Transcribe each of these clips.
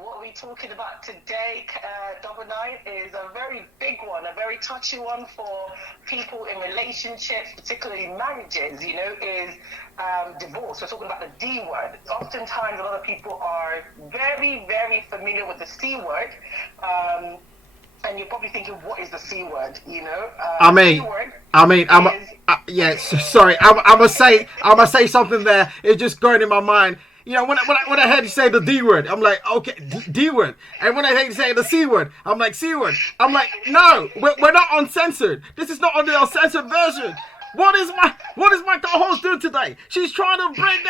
What we're talking about today, Double Nine, is a very big one, a very touchy one for people in relationships, particularly marriages, is divorce. We're talking about the D word. Oftentimes, a lot of people are very, very familiar with the C word. And you're probably thinking, what is the C word? I The C mean, word I mean, is yes. Sorry, I'm gonna say something there. It's just going in my mind. When I heard you say the D word, I'm like, okay, D word. And when I heard you say the C word, I'm like, C word. I'm like, no, we're not uncensored. This is not on the uncensored version. What is my co-host doing today? She's trying to break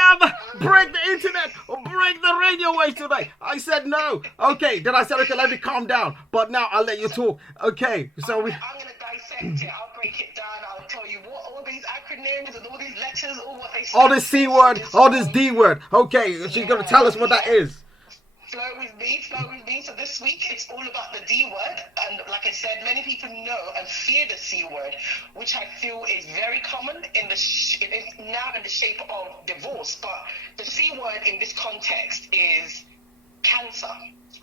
the internet or break the radio waves today. I said no. Okay, then I said okay, let me calm down. But now I'll let you talk. Okay, so we. I'm gonna dissect it. I'll break it down. I'll tell you what all these acronyms and all these letters, all what they All stand this C for. So word, just all this D word. Okay, she's gonna tell us what that is. flow with me, flow with me. So this week it's all about the D word, and like I said, many people know and fear the C word, which I feel is very common now in the shape of divorce. But the C word in this context is cancer,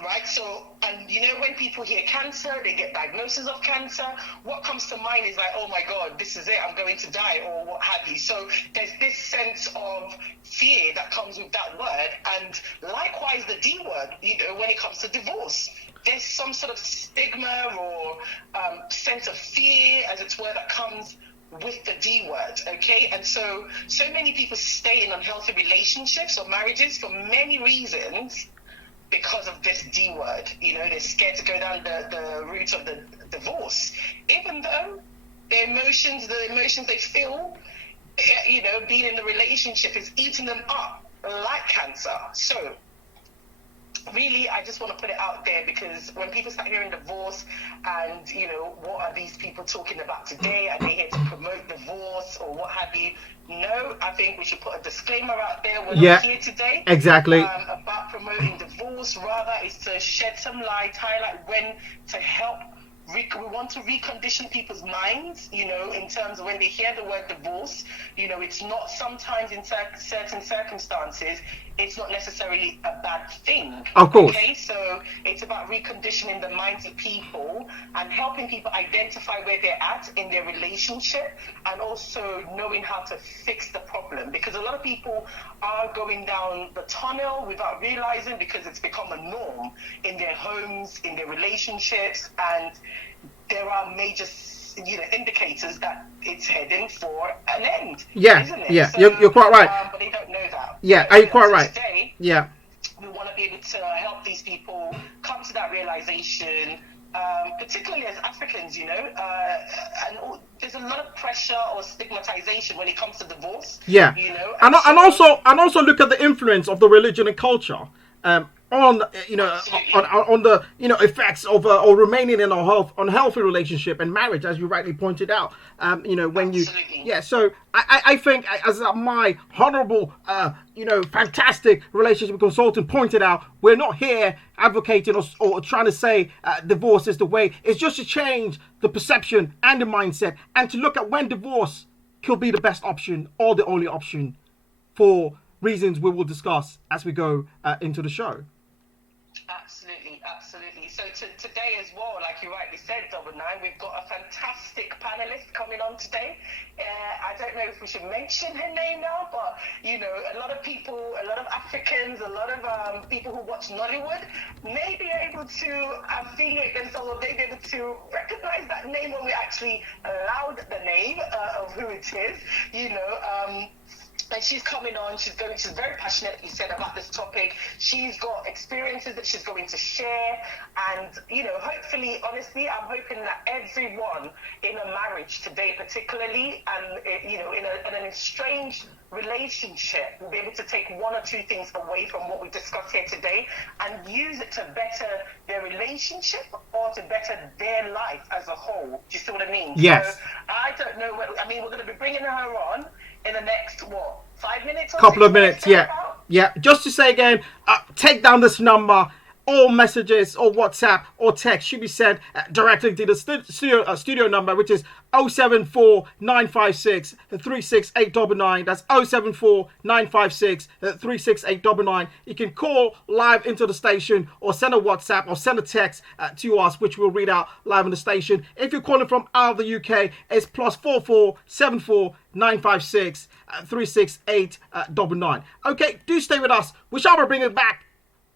right? So, and when people hear cancer, they get diagnosis of cancer, what comes to mind is like, oh my God, this is it, I'm going to die, or what have you. So there's this sense of fear that comes with that word. And likewise, the D word, when it comes to divorce, there's some sort of stigma or sense of fear, as it's word, that comes with the D word, okay? And so many people stay in unhealthy relationships or marriages for many reasons because of this D word. They're scared to go down the route of the divorce, even though the emotions they feel, being in the relationship is eating them up like cancer. So really, I just want to put it out there, because when people start hearing divorce and, what are these people talking about today? Are they here to promote divorce or what have you? No, I think we should put a disclaimer out there. We're not here today exactly. About promoting divorce. Rather, is to shed some light, highlight when to help. We want to recondition people's minds, in terms of when they hear the word divorce. It's not, sometimes in certain circumstances, it's not necessarily a bad thing. Of course. Okay, so it's about reconditioning the minds of people and helping people identify where they're at in their relationship, and also knowing how to fix the problem. Because a lot of people are going down the tunnel without realizing, because it's become a norm in their homes, in their relationships, and there are major indicators that it's heading for an end. Yeah, isn't it? yeah, So, you're quite right. But they don't know that. Yeah, So, are you quite right? Today, yeah. We want to be able to help these people come to that realization, particularly as Africans, there's a lot of pressure or stigmatization when it comes to divorce. Yeah, and also look at the influence of the religion and culture. On on the effects of or remaining in a unhealthy relationship and marriage, as you rightly pointed out. When Absolutely. So I think, as my honourable fantastic relationship consultant pointed out, we're not here advocating or trying to say divorce is the way. It's just to change the perception and the mindset, and to look at when divorce could be the best option or the only option, for reasons we will discuss as we go into the show. Absolutely. So today as well, like you rightly said, Double Nine, we've got a fantastic panelist coming on today. I don't know if we should mention her name now, but a lot of people, a lot of Africans, a lot of people who watch Nollywood may be able to affiliate themselves, or may be able to recognize that name when we actually allowed the name of who it is. And she's coming on, she's very passionate, you said, about this topic. She's got experiences that she's going to share. And, hopefully, honestly, I'm hoping that everyone in a marriage today, particularly, and, in an estranged relationship, will be able to take one or two things away from what we discussed here today and use it to better their relationship or to better their life as a whole. Do you see what I mean? Yes. So, I don't know, we're going to be bringing her on in the next 5 minutes or couple of minutes, about? yeah. Just to say again, take down this number, all messages or WhatsApp or text should be sent directly to the studio number, which is 074 956 36899. That's 074 956 36899. You can call live into the station or send a WhatsApp or send a text to us, which we'll read out live on the station. If you're calling from out of the UK, it's +44 74 956 36899. Okay, do stay with us. We shall be bringing back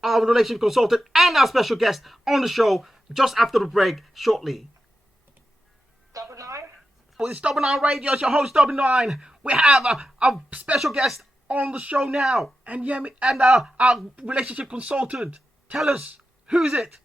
our relationship consultant and our special guest on the show just after the break shortly. Double nine? Well, it's Double Nine Radio. It's your host, Double Nine. We have a special guest on the show now. And our relationship consultant. Tell us, who is it?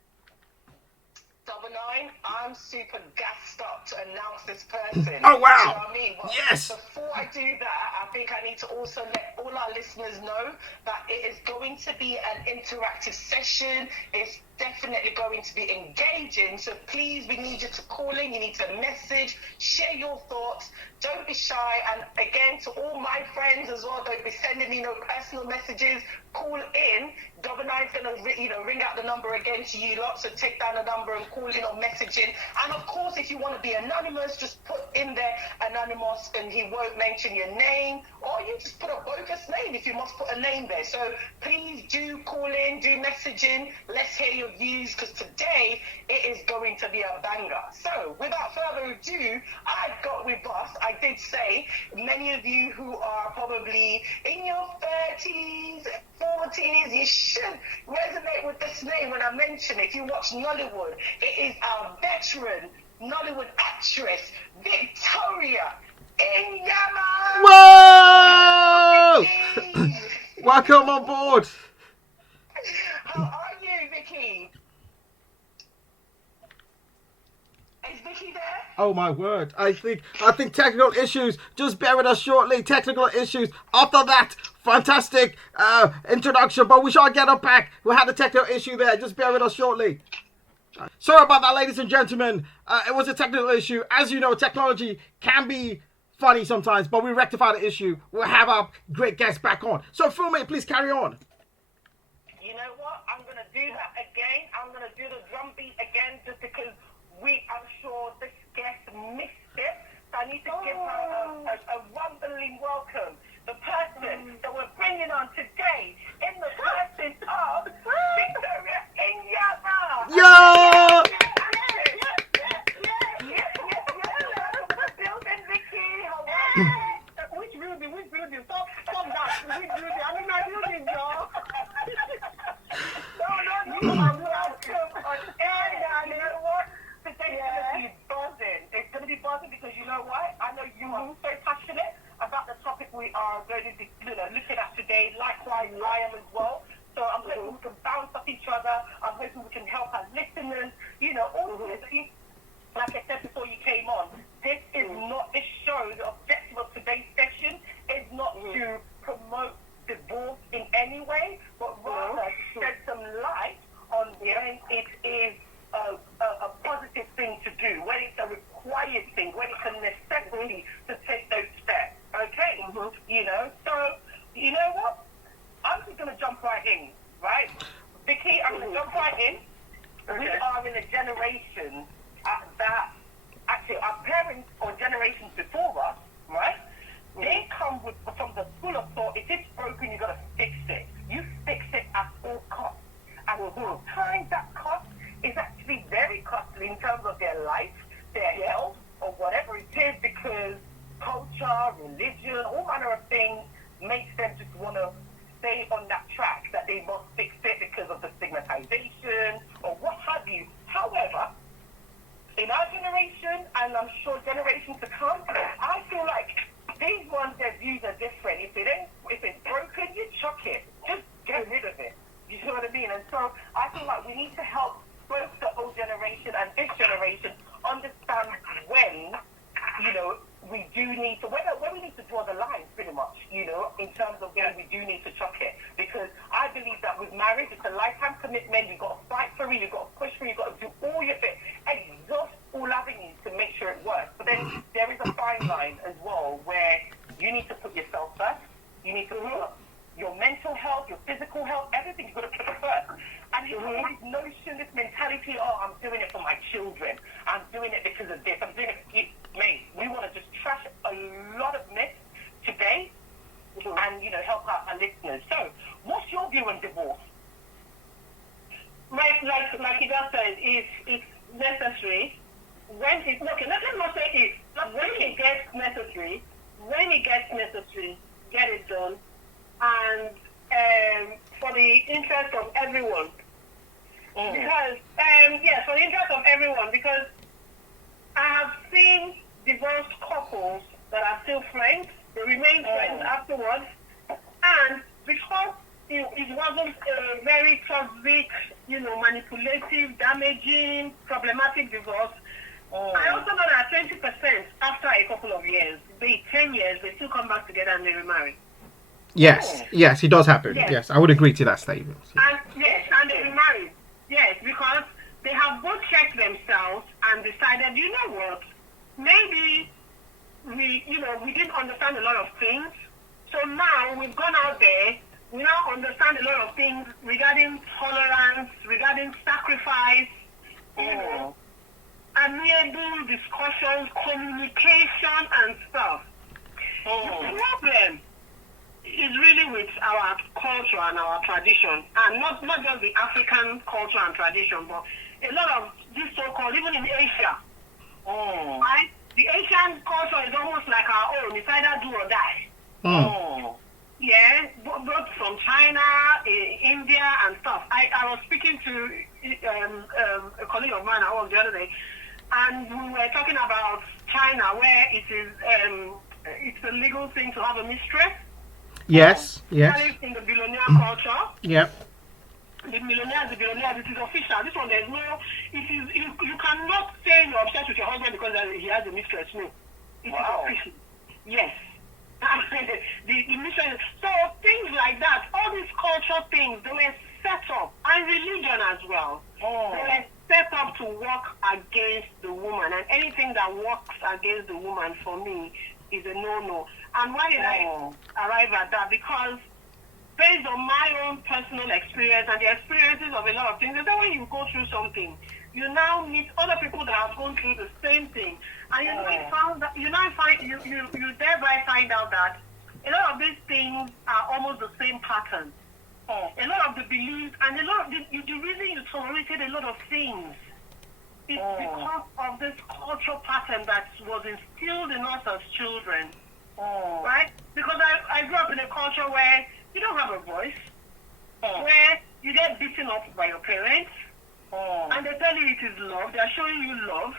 Double nine, I'm super gassed up to announce this person. Oh, wow. Do you know what I mean? But yes. Before I do that, I think I need to also let all our listeners know that it is going to be an interactive session. It's definitely going to be engaging. So please, we need you to call in. You need to message, share your thoughts. Don't be shy. And again, to all my friends as well, don't be sending me no personal messages. Call in. Double Nine's gonna ring out the number again to you lot. So take down the number and call in or messaging. And of course, if you want to be anonymous, just put in there anonymous, and he won't mention your name. Or you just put a bogus name if you must put a name there. So please do call in, do messaging. Let's hear your views, because today it is going to be a banger. So without further ado, I've got with us, I did say, many of you who are probably in your 30s, 40s, you should resonate with this name when I mention it. If you watch Nollywood, it is our veteran Nollywood actress, Victoria Inyama. Whoa! Welcome on board. How are you, Vicky? Is Vicky there? Oh my word. I think technical issues. Just bear with us shortly. Technical issues. After that fantastic introduction, but we shall get her back. We had a technical issue there. Just bear with us shortly. Sorry about that, ladies and gentlemen. It was a technical issue. As you know, technology can be funny sometimes, but we rectified the issue. We'll have our great guest back on. So, Philmate, please carry on. You know what? I'm going to do that again. I'm going to do the drum beat again just because I'm sure this guest missed it. So I need to give her a rumbling welcome. The person that we're bringing on today in the person of Victoria Inyama. Yo! Which building? Stop that. Which building? I'm in my building, y'all. No. I'm welcome on air. You know what? Today's going to be buzzing. It's going to be buzzing because you know what? I know you are so passionate about the topic we are going to be looking at today. Likewise, I am as well. So I'm hoping we can bounce off each other. I'm hoping we can help our listeners. All this. Like I said before you came on, this is not this show. The objective of today's session is not to promote divorce in any way, but rather to shed some light on when it is a positive thing to do, when it's a required thing, when it's a necessity to take those steps. Okay? So, you know what? I'm just going to jump right in, right? Vicky, I'm going to jump right in. Okay. We are in a generation that actually our parents or generations before us, right? They come from the school of thought, if it's broken, you got to fix it. You fix it at all costs. And sometimes that cost is actually very costly in terms of their life, their health, or whatever it is, because culture, religion, all manner of things makes them just want to stay on that track, that they must fix it because of the stigmatization or what have you. However, in our generation, and I'm sure generations to come, I feel like these ones, their views are different. If it's broken, you chuck it. Just get rid of it. You know what I mean? And so I feel like we need to help both the old generation and this generation understand when, we do need to, when we need to draw the lines, pretty much, in terms of when we do need to chuck it. Because I believe that with marriage, it's a lifetime commitment. You've got to fight for it, you've got to push for it, you've got to do all your bit, exhaust all avenues to make sure it works. But then there is a fine line as well where you need to put yourself first. You need to put your mental health, your physical health, everything you've got to put first. And it's this notion, this mentality, oh, I'm doing it for my children. I'm doing it because of this. I'm doing it. Mate, we want to just trash a lot of myths today and, help our listeners. So, what's your view on divorce? Like you just said, if it's necessary, when it, okay, let's not say if, when it gets necessary, get it done, and for the interest of everyone. Because, for the interest of everyone, because I have seen divorced couples that are still friends, they remain friends afterwards, and because it wasn't a very toxic, manipulative, damaging, problematic divorce, I also know that 20% after a couple of years, be it 10 years, they still come back together and they remarry. Yes, it does happen. Yes, I would agree to that statement. And and they remarry. Yes, because they have both checked themselves and decided, you know what, maybe we didn't understand a lot of things. So now we've gone out there, we now understand a lot of things regarding tolerance, regarding sacrifice, amiable discussions, communication and stuff. The problem is really with our culture and our tradition, and not just the African culture and tradition, but a lot of this so-called, even in Asia, right? The Asian culture is almost like our own. It's either do or die. Yeah, both from China, India, and stuff. I was speaking to a colleague of mine I was the other day, and we were talking about China, where it is it's a legal thing to have a mistress. Yes. In the billionaire culture. Yep. The millionaires, it is official. This one, there's no, you cannot say you're obsessed with your husband because he has a mistress. No. It is official. Yes. the mission. So things like that, all these cultural things, they were set up, and religion as well. They were set up to work against the woman, and anything that works against the woman, for me, is a no-no. And why did I arrive at that? Because based on my own personal experience and the experiences of a lot of things, is that when you go through something, you now meet other people that have gone through the same thing, and you thereby find out that a lot of these things are almost the same pattern. A lot of the beliefs and a lot of the reason you tolerated a lot of things is because of this cultural pattern that was instilled in us as children. Right? Because I grew up in a culture where you don't have a voice, where you get beaten up by your parents, and they tell you it is love, they're showing you love,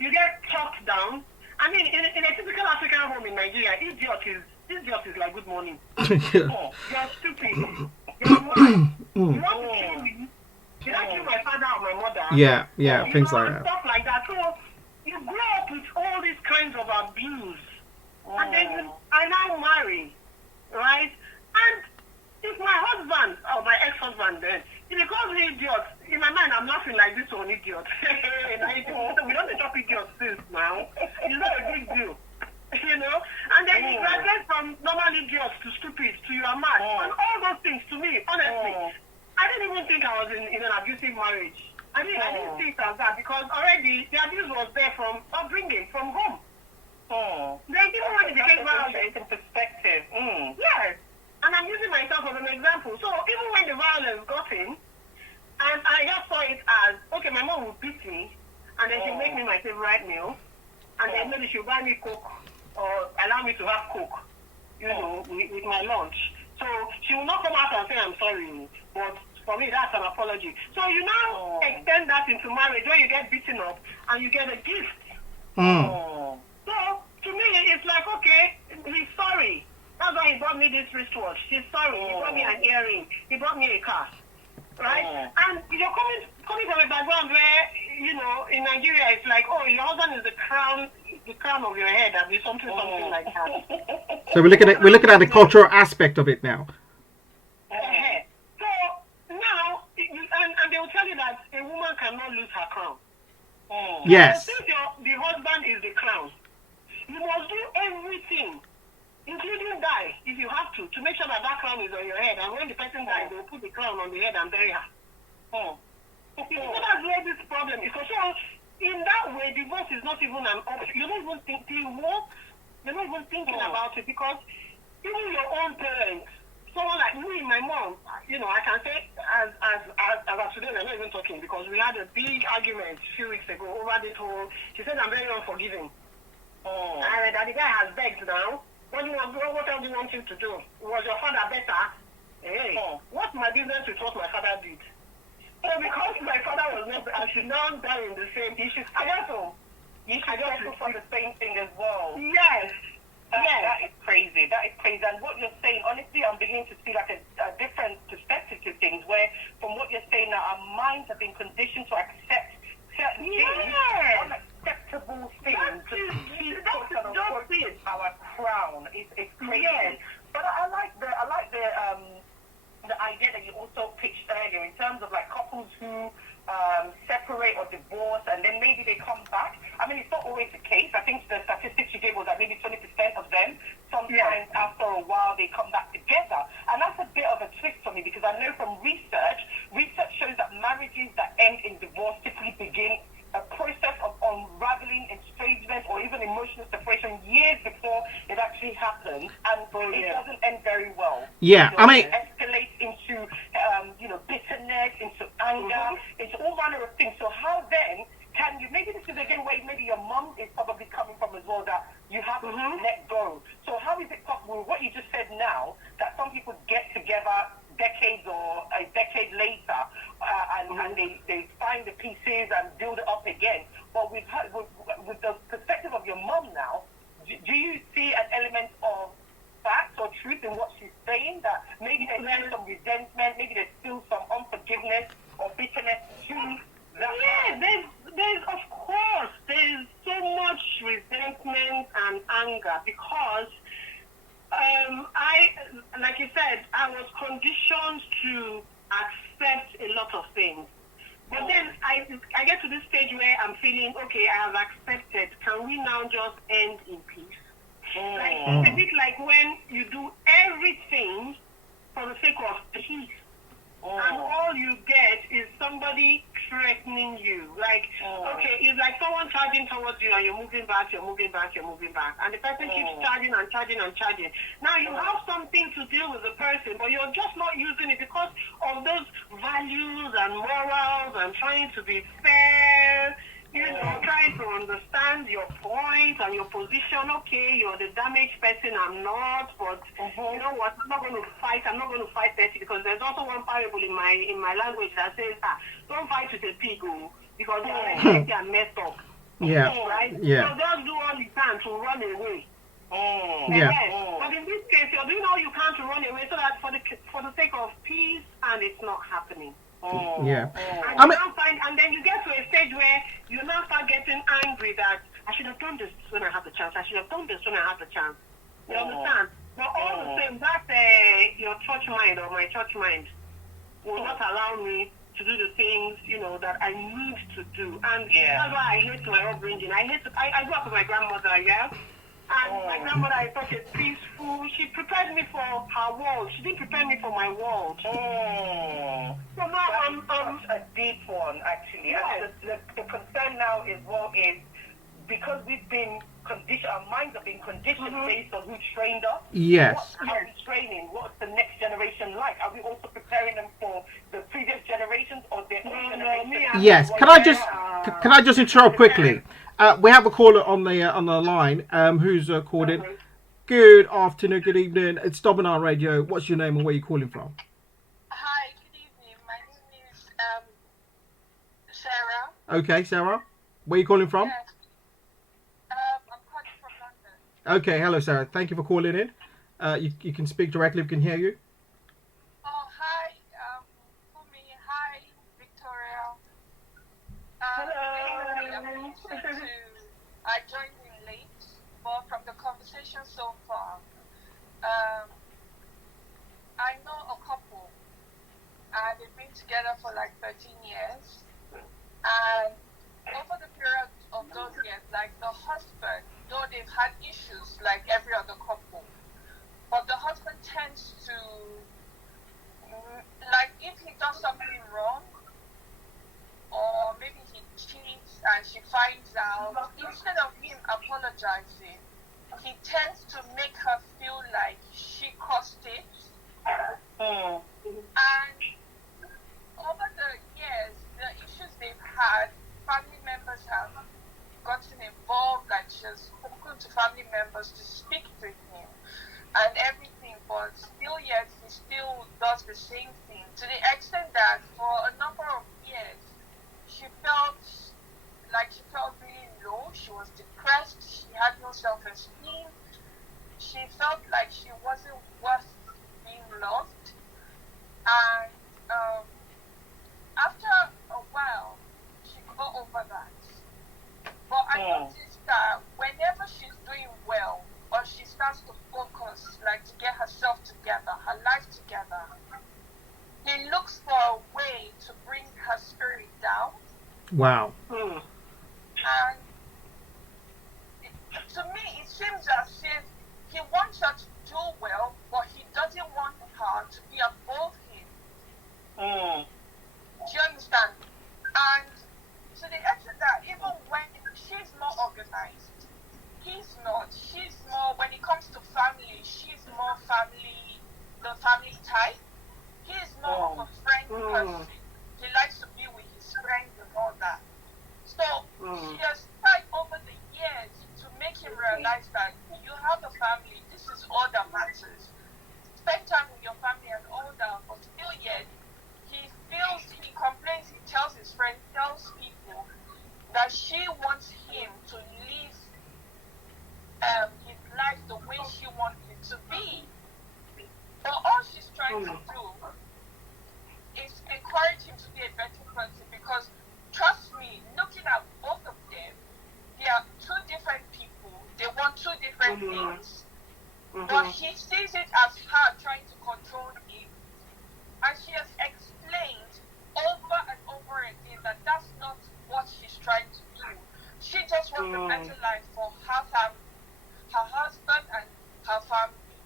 you get talked down. I mean, in a typical African home in Nigeria, idiot is like good morning. You're stupid. You're mad. You want to kill me? Did I kill my father or my mother? Yeah, things like that. Stuff like that. So you grow up with all these kinds of abuse. And then I now marry, right? And if my husband or my ex-husband then, if he calls me idiot, in my mind I'm laughing like this one idiot. We don't talk idiots since now. It's not a big deal. And then he graduates from normal idiots to stupid to you are mad. And all those things, to me, honestly, I didn't even think I was in an abusive marriage. I didn't think as that, because already the abuse was there from upbringing, from home. Then even when it became violent, in perspective. Yes. And I'm using myself as an example. So even when the violence got in, and I just saw it as, okay, my mom will beat me, and then she'll make me my favorite meal, and then maybe she'll buy me Coke, or allow me to have Coke, with my lunch. So she will not come out and say, I'm sorry, but for me, that's an apology. So you now extend that into marriage, where you get beaten up, and you get a gift. So, to me, it's like, okay, he's sorry. That's why he bought me this wristwatch. He's sorry. He bought me an earring. He bought me a car. Right? And you're coming from a background where, in Nigeria, it's like, oh, your husband is the crown of your head. That'd be something like that. So we're looking at the cultural aspect of it now. So, now, and they will tell you that a woman cannot lose her crown. Yes. So since the husband is the crown, you must do everything, including die, if you have to make sure that crown is on your head. And when the person dies, they'll put the crown on the head and bury her. So that's where this problem is. So in that way, divorce is not even an option. You're not even thinking about it, because even your own parents, someone like me, my mom, I can say as of today, we're not even talking, because we had a big argument a few weeks ago over this whole. She said I'm very unforgiving. And that the guy has begged now. What else do you want him to do? Was your father better? Hey, what's my business with what my father did? So because my father was not, I should now die in the same. You should settle. You should settle for the same thing as well. Yes. That is crazy. That is crazy. And what you're saying, honestly, I'm beginning to see like a different perspective to things, where from what you're saying now, our minds have been conditioned to accept certain things, unacceptable things. That's our crown. It's crazy. Yes. But I like the idea that you also pitched earlier in terms of like couples who separate or divorce and then maybe they come back. I mean, it's not always the case. I think the statistics you gave was that maybe 20% of them, sometimes after a while, they come back together. And that's a bit of a twist for me, because I know from research shows that marriages that end in divorce typically begin a process of unraveling, estrangement, or even emotional separation years before it actually happens, and it doesn't end very well. Yeah, I mean, it escalates into bitterness, into anger, into all manner of things. So how then can you? Maybe this is again where maybe your mom is probably coming from as well, that you have to let go. So how is it possible? What you just said now, that some people get together decades or a decade later, and they find the pieces and build it up again. But with the perspective of your mom now, do you see an element of fact or truth in what she's saying, that maybe there's still some resentment, maybe there's still some unforgiveness or bitterness to that? Yeah, there's of course, there's so much resentment and anger, because like you said, I was conditioned to accept a lot of things. But then I get to this stage where I'm feeling, okay, I have accepted. Can we now just end in peace? Like, it's a bit like when you do everything for the sake of peace, and all you get is somebody threatening you. Like, okay, it's like someone charging towards you, and you're moving back, and the person keeps charging and charging and charging. Now you have something to deal with the person, but you're just not using it because of those values and morals and trying to be fair. Trying to understand your point and your position. Okay, you're the damaged person, I'm not, but you know what? I'm not going to fight dirty, because there's also one parable in my language that says, don't fight with a pig, because they're already dirty and messed up. Yeah. Right? Yeah. So just do all you can to run away. But in this case, you're doing all you can to run away, so that for the sake of peace, and it's not happening. Yeah. And then you get to a stage where you now start getting angry that I should have done this when I had the chance. You understand? But all the same, that your church mind or my church mind will not allow me to do the things, that I need to do. And that's why I hate my upbringing. I grew up with my grandmother, and my grandmother is such a peaceful. She prepared me for her world. She didn't prepare me for my world. So now I'm a deep one, actually. Yes. And the concern now is because we've been conditioned, our minds have been conditioned based on who trained us. Yes. How are we training? What's the next generation like? Are we also preparing them for the previous generations or their own generation? Yes. Can I just interrupt quickly? We have a caller on the line who's called in. Good afternoon, good evening. It's Dominar Radio. What's your name and where are you calling from? Hi, good evening. My name is Sarah. Okay, Sarah. Where are you calling from? Yes. I'm calling from London. Okay, hello, Sarah. Thank you for calling in. You can speak directly if we can hear you. Oh, hi, Fumi. Hi, Victoria. Hello. I joined in late, but from the conversation so far, I know a couple, and they've been together for like 13 years, and over the period of those years, like the husband, though they've had issues like every other couple, but the husband tends to, like if he does something wrong, finds out, instead of him apologizing, he tends to make her feel like she caused it. And over the years, the issues they've had, family members have gotten involved, like she has spoken to family members to speak to him and everything, but still yet he still does the same thing, to the extent that for a number of years she felt really low. She was depressed. She had no self-esteem. She felt like she wasn't worth being loved. And after a while, she got over that. But I noticed that whenever she's doing well, or she starts to focus, like to get herself together, her life together, he looks for a way to bring her spirit down. Wow. And to me, it seems as if he wants her to do well, but he doesn't want her to be above him. Do you understand? And to the extent that even when she's more organized, he's not. She's more, when it comes to family, she's more the family type. He's more of a friend person. He likes to be with his friends and all that. So she has tried over the years to make him realize that you have a family, this is all that matters. Spend time with your family and all that, but still yet, he complains, he tells his friends, tells people that she wants him to live his life the way she wants it to be. But all she's trying to do is encourage him to be a better person, because trust me, looking at both of them, they are two different people. They want two different things. But he sees it as her trying to control him. And she has explained over and over again that that's not what she's trying to do. She just wants a better life for her family, her husband and her family.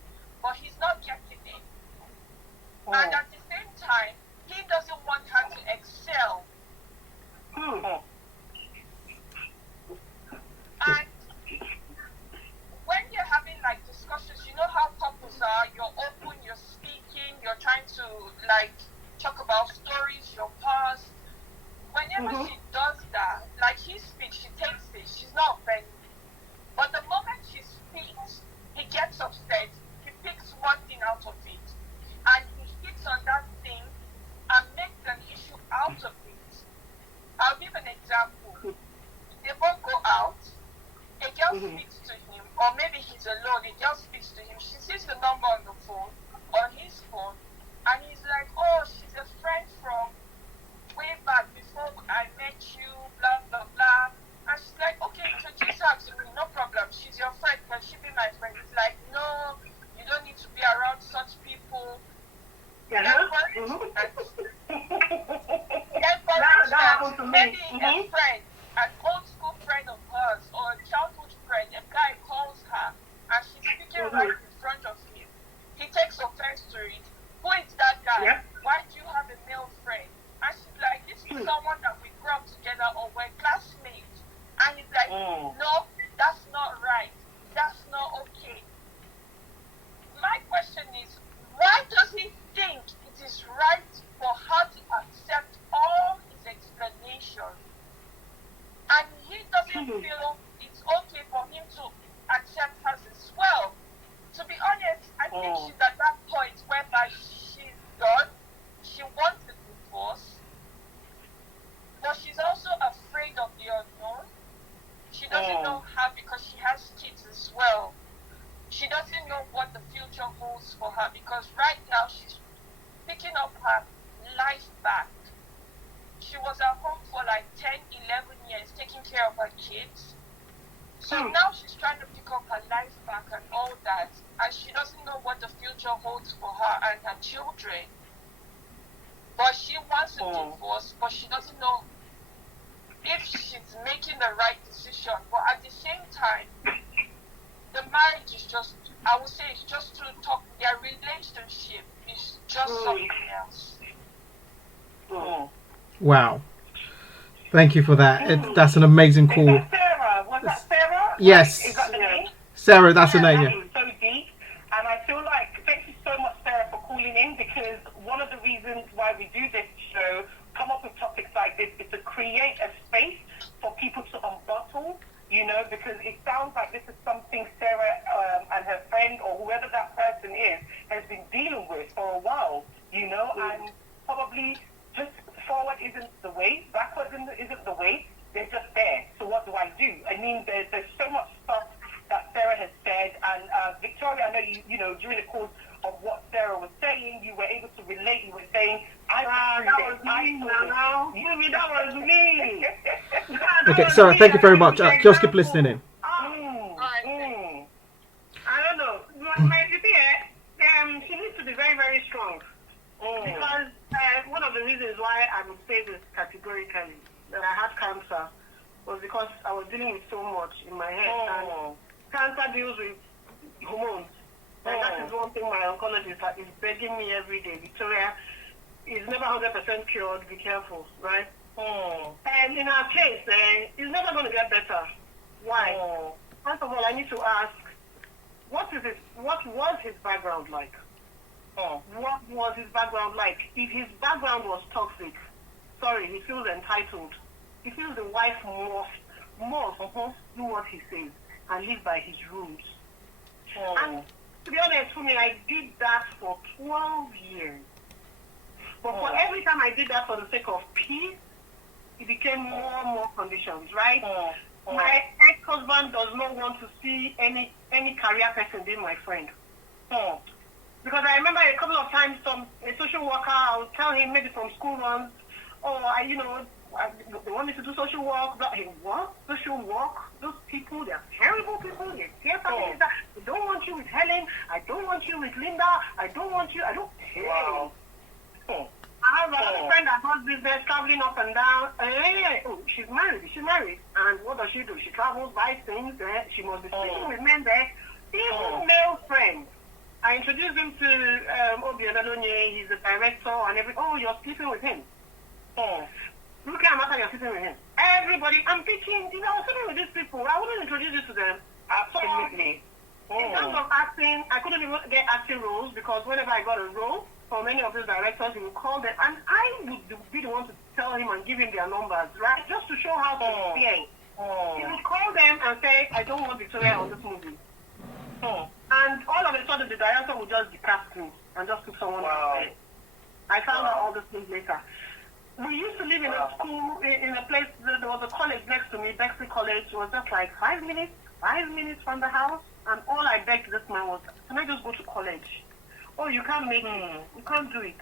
But he's not getting it. And at the same time, he doesn't want her to excel. And when you're having like discussions, you know how couples are, you're open, you're speaking, you're trying to like talk about stories, your past. Whenever she does that, like he speaks, she takes it, she's not offended. But the moment she speaks, he gets upset, he picks one thing out of it, and he hits on that thing and makes an issue out of it. I'll give an example. They both go out, a girl speaks to him, or maybe he's alone, a girl speaks to him, she sees the number on the phone, on his phone, and he's like, oh, she's a friend from way back before I met you, blah, blah, blah. And she's like, okay, introduce her to me, no problem, she's your friend, can she be my friend? He's like, no, you don't need to be around such people. Maybe a friend, an old school friend of hers, or a childhood friend, a guy calls her, and she's speaking right in front of him. He takes offense to it. Who is that guy? Why do you have a male friend? And she's like, this is someone that we grew up together, or we're classmates. And he's like, no, that's not right. That's not okay. My question is, why does he think it is right for her to accept all his explanations? And he doesn't feel it's okay for him to accept hers as well. To be honest, I think she's at that point whereby she's done. She wants a divorce. But she's also afraid of the unknown. She doesn't know how, because she has kids as well. She doesn't know what the future holds for her, because right now she's picking up her life back. She was at home for like 10, 11 years taking care of her kids. So now she's trying to pick up her life back and all that. And she doesn't know what the future holds for her and her children. But she wants a divorce, but she doesn't know if she's making the right decision. But at the same time, the marriage is just, I would say it's just to talk, their relationship is just something else. Wow. Thank you for that. That's an amazing Is call. that Sarah? Was that Sarah? Yes. Is that the name? Sarah, that's the Yeah, name. that Yeah. was so deep. And I feel like, thank you so much, Sarah, for calling in, because one of the reasons why we do this show, come up with topics like this, is to create a space for people to unbottle, you know, because it sounds like this is something Sarah and her friend, or whoever that person is, has been dealing with for a while, you know, and probably just forward isn't the way, backwards isn't the way, they're just there. So what do I do? I mean, there's so much stuff that Sarah has said, and Victoria, I know you know, during the course of what Sarah was saying, you were able to relate. You were saying, that was me. Okay, Sarah, thank you very much. Just keep listening in. I don't know. My she needs to be very, very strong. Because one of the reasons why I would say this categorically, that I had cancer, was because I was dealing with so much in my head. And cancer deals with hormones. And that is one thing my oncologist is begging me every day. Victoria is never 100% cured. Be careful, right? And in our case, it's never going to get better. Why? First of all, I need to ask, what was his background like? What was his background like? If his background was toxic, sorry, he feels entitled. He feels the wife must do what he says and live by his rules. And to be honest, for me, I did that for 12 years. But for every time I did that for the sake of peace, it became more and more conditions, right? My ex-husband does not want to see any career person being my friend. Because I remember a couple of times a social worker, I would tell him maybe from school runs, they want me to do social work. But hey, what? Social work? Those people, they're terrible people. They're terrible. I don't want you with Helen. I don't want you with Linda. I don't care. Wow. I have another friend that does business, traveling up and down. She's married. And what does she do? She travels, buys things. She must be sleeping with men there. Even male friends. I introduced him to Obi Anadonye. He's a director and you're sleeping with him. Look at matter, you're sleeping with him. Everybody, I'm thinking, I was sleeping with these people. I wouldn't introduce you to them. Absolutely. In terms of acting, I couldn't even get acting roles because whenever I got a role from any of these directors, he would call them, and I would be the one to tell him and give him their numbers, right? Just to show how sincere. He would call them and say, I don't want Victoria on this movie. And all of a sudden, the director would just decast me and just put someone else. I found out all these things later. We used to live in a school, in a place, there was a college next to me, Bexley College. It was just like 5 minutes from the house. And all I begged this man was, can I just go to college? Oh, you can't make it. You can't do it.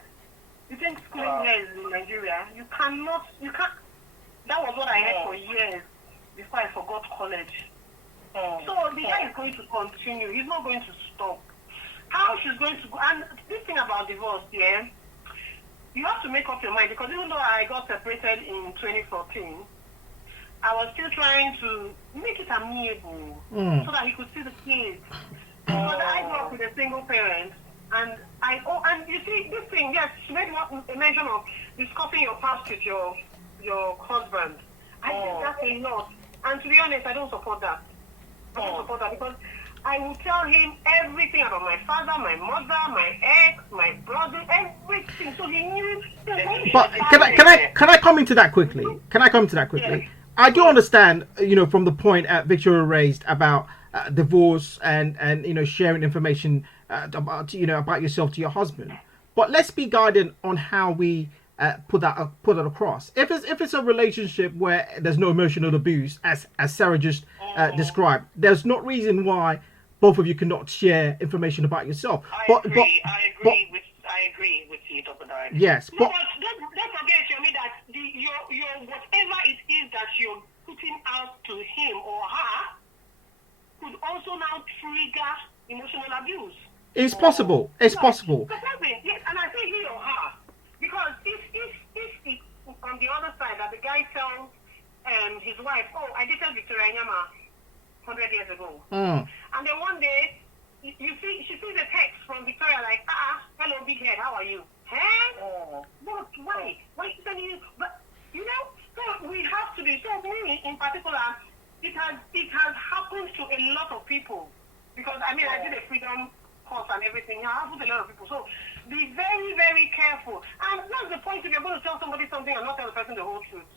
You think schooling here is in Nigeria? You can't. That was what I had for years before I forgot college. So the guy is going to continue. He's not going to stop. How she's going to go, and this thing about divorce, you have to make up your mind, because even though I got separated in 2014, I was still trying to make it amiable so that he could see the kids. Because I grew up with a single parent, and you see this thing, yes, she made a mention of discussing your past with your husband. I think that's a lot, and to be honest, I don't support that. I don't support that because I will tell him everything about my father, my mother, my ex, my brother, everything. So he knew. But can I come into that quickly? Yes. I do understand, from the point Victoria raised about divorce and sharing information about yourself to your husband. But let's be guided on how we put that across. If it's a relationship where there's no emotional abuse, as Sarah just described, there's no reason why both of you cannot share information about yourself. I agree with you, Dr. Dye. Yes, but don't forget, Yomi, that your whatever it is that you're putting out to him or her could also now trigger emotional abuse. It's possible. It's possible. Yes, and I say he or her, because if it's on the other side that the guy tells his wife, I dated Victoria Nyama 100 years ago, and then one day she sees a text from Victoria like, hello big head, how are you? But why? Why is you? But so we have me in particular, it has happened to a lot of people. Because I did a freedom course and everything. It happened to a lot of people. So be very, very careful. And what's the point if you're going to tell somebody something and not tell the person the whole truth?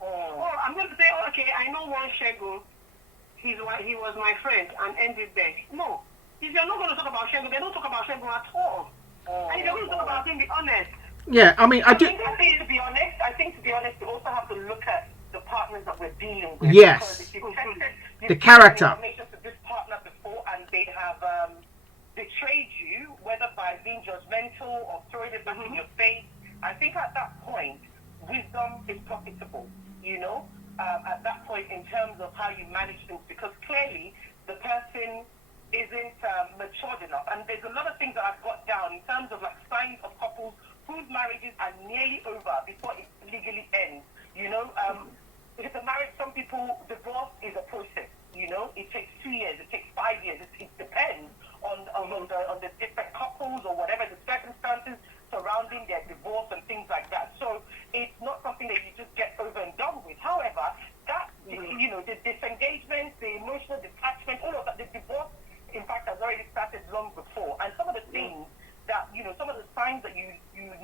Or I'm going to say, okay, I know one Shego. He was my friend and ended there. No. If you're not going to talk about Shego, they don't talk about Shego at all. And if you're going to talk about him, be honest. Yeah, I mean, I do. I think to be honest, we also have to look at the partners that we're dealing with. Yes. Because if you've tested The character. information to this partner before and they have betrayed you, whether by being judgmental or throwing it back in your face, I think at that point, wisdom is profitable, at that point in terms of how you manage things, because clearly the person isn't matured enough. And there's a lot of things that I've got down in terms of like signs of couples whose marriages are nearly over before it legally ends. If it's a marriage, some people, divorce is a process. It takes 2 years, it takes 5 years. It depends on the different couples or whatever the circumstances surrounding their divorce and things like that. So it's not something that you just get over and done with. However, that the disengagement, the emotional detachment, all of that, the divorce, in fact, has already started long before. And some of the things that some of the signs that you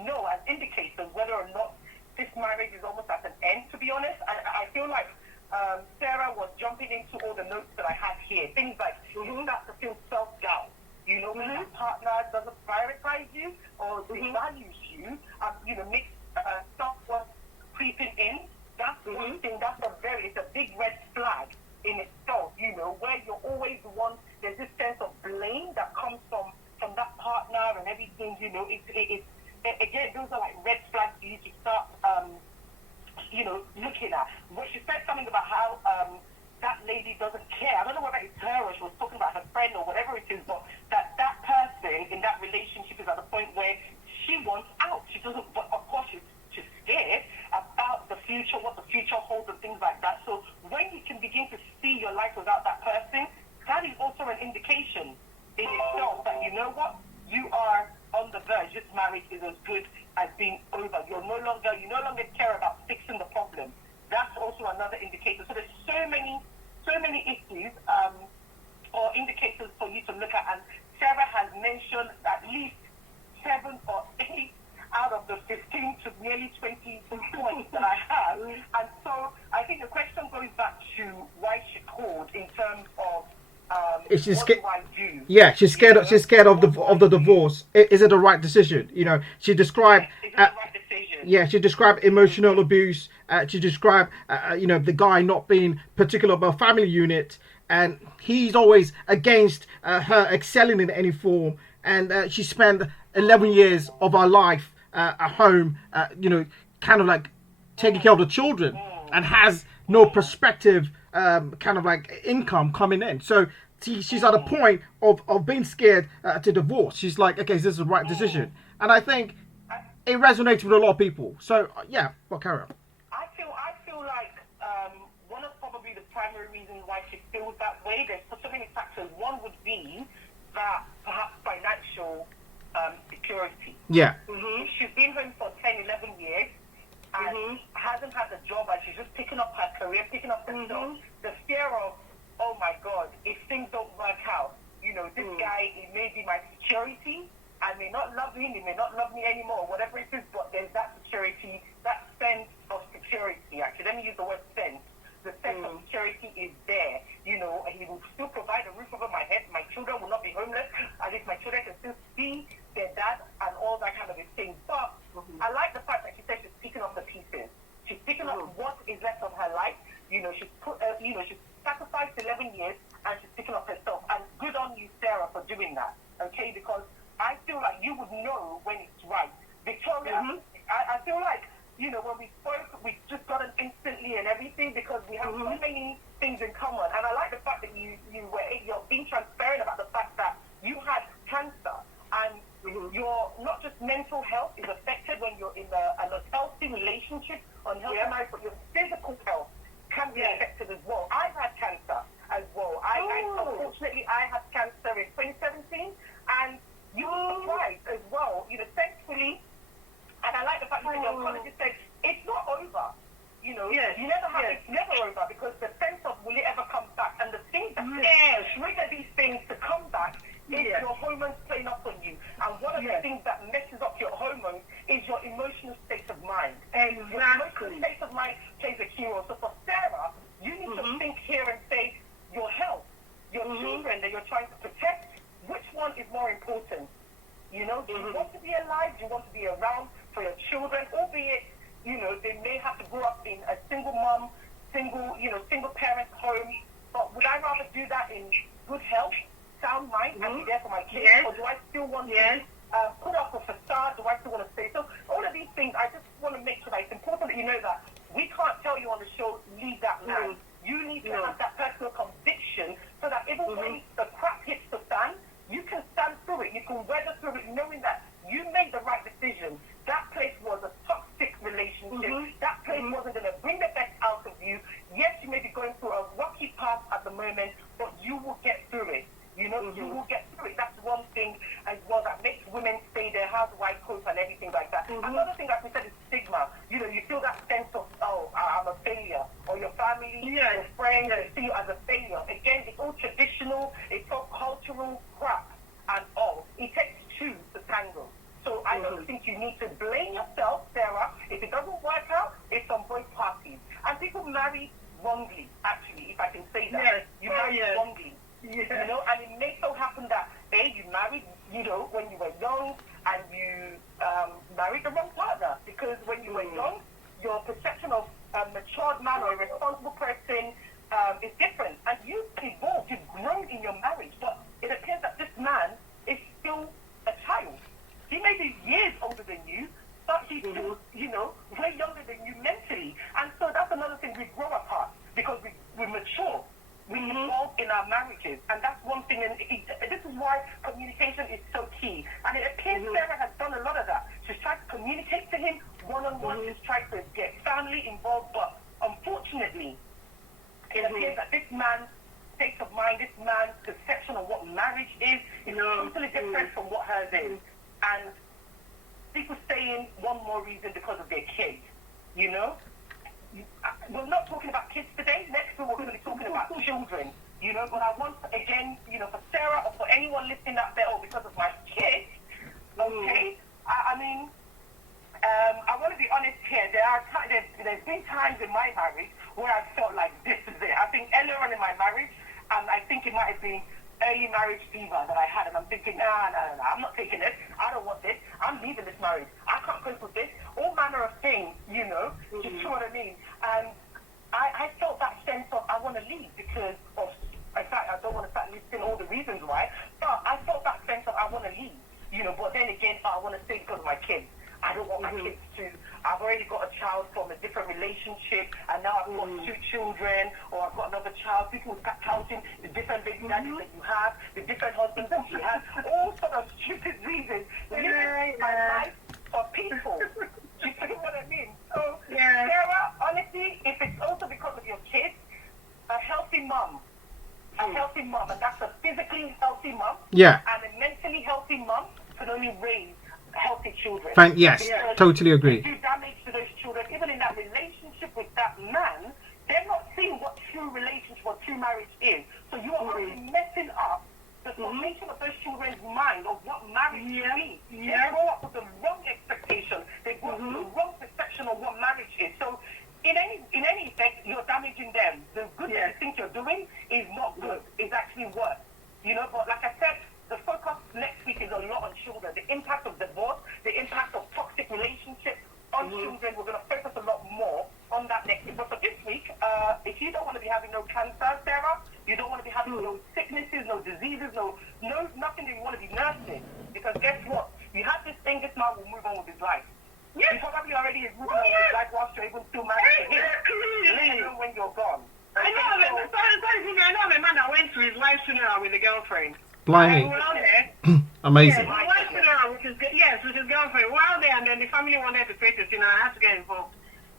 know as indicators whether or not this marriage is almost at an end. To be honest, I feel like Sarah was jumping into all the notes that I had here. Things like you start to feel self-doubt. When your partner doesn't prioritize you or devalues you, makes self-worth creeping in. That's one thing. It's a big red flag in itself. Where you're always the one. There's this sense of blame that comes from that partner and everything. It's again, those are like red flags for you to start looking at. But she said something about how that lady doesn't care. I don't know whether it's her or she was talking about her friend or whatever it is, but that person in that relationship is at the point where she wants out. She doesn't, but of course she's scared about the future, what the future holds and things like that. So when you can begin to see your life without that person, that is also an indication in itself that you know what, you are on the verge. This marriage is as good as being over. You no longer care about fixing the problem. That's also another indicator. So there's so many issues or indicators for you to look at. And Sarah has mentioned at least 7 or 8 out of the 15 to nearly 20 points that I have. And so I think the question goes back to why she called in terms of what do I do? Yeah, she's scared. She's scared of the divorce. Is it the right decision? She described. Is it the right decision? Yeah, she described emotional abuse. She described, the guy not being particular about family unit, and he's always against her excelling in any form. And she spent 11 years of her life at home, kind of like taking care of the children, and has no perspective, kind of like income coming in. So she's at a point of being scared to divorce. She's like, okay, this is the right decision, and I think it resonates with a lot of people. So carry on. I feel like one of probably the primary reasons why she feels that way. There's so many factors. One would be that perhaps financial security. Yeah. She's been home for 10, 11 years and hasn't had a job, and she's just picking up her career, picking up her stuff. The fear of, oh my God, if things don't work out, this guy, it may be my security. I may not love him, he may not love me anymore, whatever it is, but there's that security, that sense of security. Actually, let me use the word sense. The sense of security is there. He will still provide a roof over my head. My children will not be homeless, at least my children can still see their dad and all that kind of a thing. But I like the fact that she said she's picking up the pieces. She's picking up what is left of her life. She's she's sacrificed 11 years and she's picking up herself. And good on you, Sarah, for doing that. Okay, because I feel like you would know when it's right. Victoria, I feel like, when we spoke, we just got it instantly and everything because we have so many things in common. And I like the fact that you're being transparent about the fact that you had cancer and your not just mental health is affected when you're in a healthy relationship, unhealthy marriage, but your physical health can be affected as well. I've had cancer as well. Unfortunately, I had cancer in 2017 and you were surprised as well. Thankfully, and I like the fact that the oncologist said it's not over. You never have it's never over Yes, look at these things to come back. Is your hormones playing up on you? And one of the things that messes up your hormones is your emotional state of mind. Your emotional state of mind plays a key role. So for Sarah, you need to think here and say your health, your children that you're trying to protect, which one is more important? You know, do you want to be alive? Do you want to be around for your children? Albeit, you know, they may have to grow up in a single mom, single parent home. But would I rather do that in good health, sound mind, and be there for my kids? Or do I still want to put up a facade? Do I still want to stay? So all of these things, I just want to make sure that it's important that you know that we can't tell you on the show, leave that man. You need to have that personal conviction so that even when the crap hits the fan, you can stand through it. You can weather through it knowing that you made the right decision. That place was a toxic relationship. That place wasn't going to bring the best out of you. Yes, you may be going through a rocky path at the moment, but you will get through it. You know, you will get through it. That's one thing as well that makes women stay there, how do I cope and everything like that. Another thing, like we said, is stigma. You know, you feel that sense of, oh, I'm a failure. Or your family, your friends, they see you as a failure. Again, it's all traditional, it's all cultural crap and all. It takes two to tango. So I don't think you need to blame yourself, Sarah. If it doesn't work out, it's on both parties. And people marry wrongly, actually, if I can say that. You marry wrongly. You know, and it may so happen that, you married, you know, when you were young, and you married the wrong partner. Because when you were young, your perception of a matured man or a responsible person is different. And you've evolved, you've grown in your marriage. But it appears that this man is still a child. He may be years older than you, but he's still, you know, way younger than you mentally. And so that's another thing, we grow apart because we mature. We evolve in our marriages. And that's one thing, and this is why communication is so key. And it appears Sarah has done a lot of that. She's tried to communicate to him one-on-one. She's tried to get family involved. But unfortunately, it appears that this man's state of mind, this man's perception of what marriage is totally different from what hers is. And people stay in one more reason because of their kids, you know? We're not talking about kids today. Next we're going to be talking about children, you know? But I want, again, you know, for Sarah or for anyone listening out there, because of my kids, okay? I mean, I want to be honest here. There's been times in my marriage where I felt like this is it. I think earlier on in my marriage, I think it might have been early marriage fever that I had, and I'm thinking, no, I'm not taking it. I don't want this. I'm leaving this marriage. I can't cope with this. All manner of things, you know, you know what I mean? And I felt that sense of I want to leave because of, in fact, I don't want to start listing all the reasons why, but I felt that sense of I want to leave, you know, but then again, I want to stay because of my kids. I don't want my kids to, I've already got a child from a different relationship, and now I've got 2 children, or I've got another child. People will start counting the different baby daddies that you have, the different husbands that you have, all sort of stupid reasons. Living my life for people. Do you see what I mean? So, Sarah, honestly, if it's also because of your kids, a healthy mom, and that's a physically healthy mom, and a mentally healthy mom can only raise healthy children. Yes, totally agree. Do damage to those children, even in that relationship with that man, they're not seeing what true relationship or true marriage is. So you are already messing up the formation of those children's mind of what marriage means. They grow up with the wrong expectation. They grow up with the wrong perception of what marriage is. So in any effect, you're damaging them. The good that you think you're doing is not good. It's actually worse. You know, but like I said, the focus next week is a lot on children. The impact of divorce, the impact of toxic relationships on children. We're going to focus a lot more on that next week. But for this week, if you don't want to be having no cancer, Sarah, you don't want to be having no sicknesses, no diseases, no nothing that you want to be nursing. Because guess what? You have this thing, this man will move on with his life. He probably already is moving on with his life whilst you're even still married to him. Let alone when you're gone. I know a man that went to his wife's funeral with a girlfriend. Blimey. Amazing. Yes, he went funeral with his girlfriend. While there, and then the family wanted to pay to funeral. I had to get involved.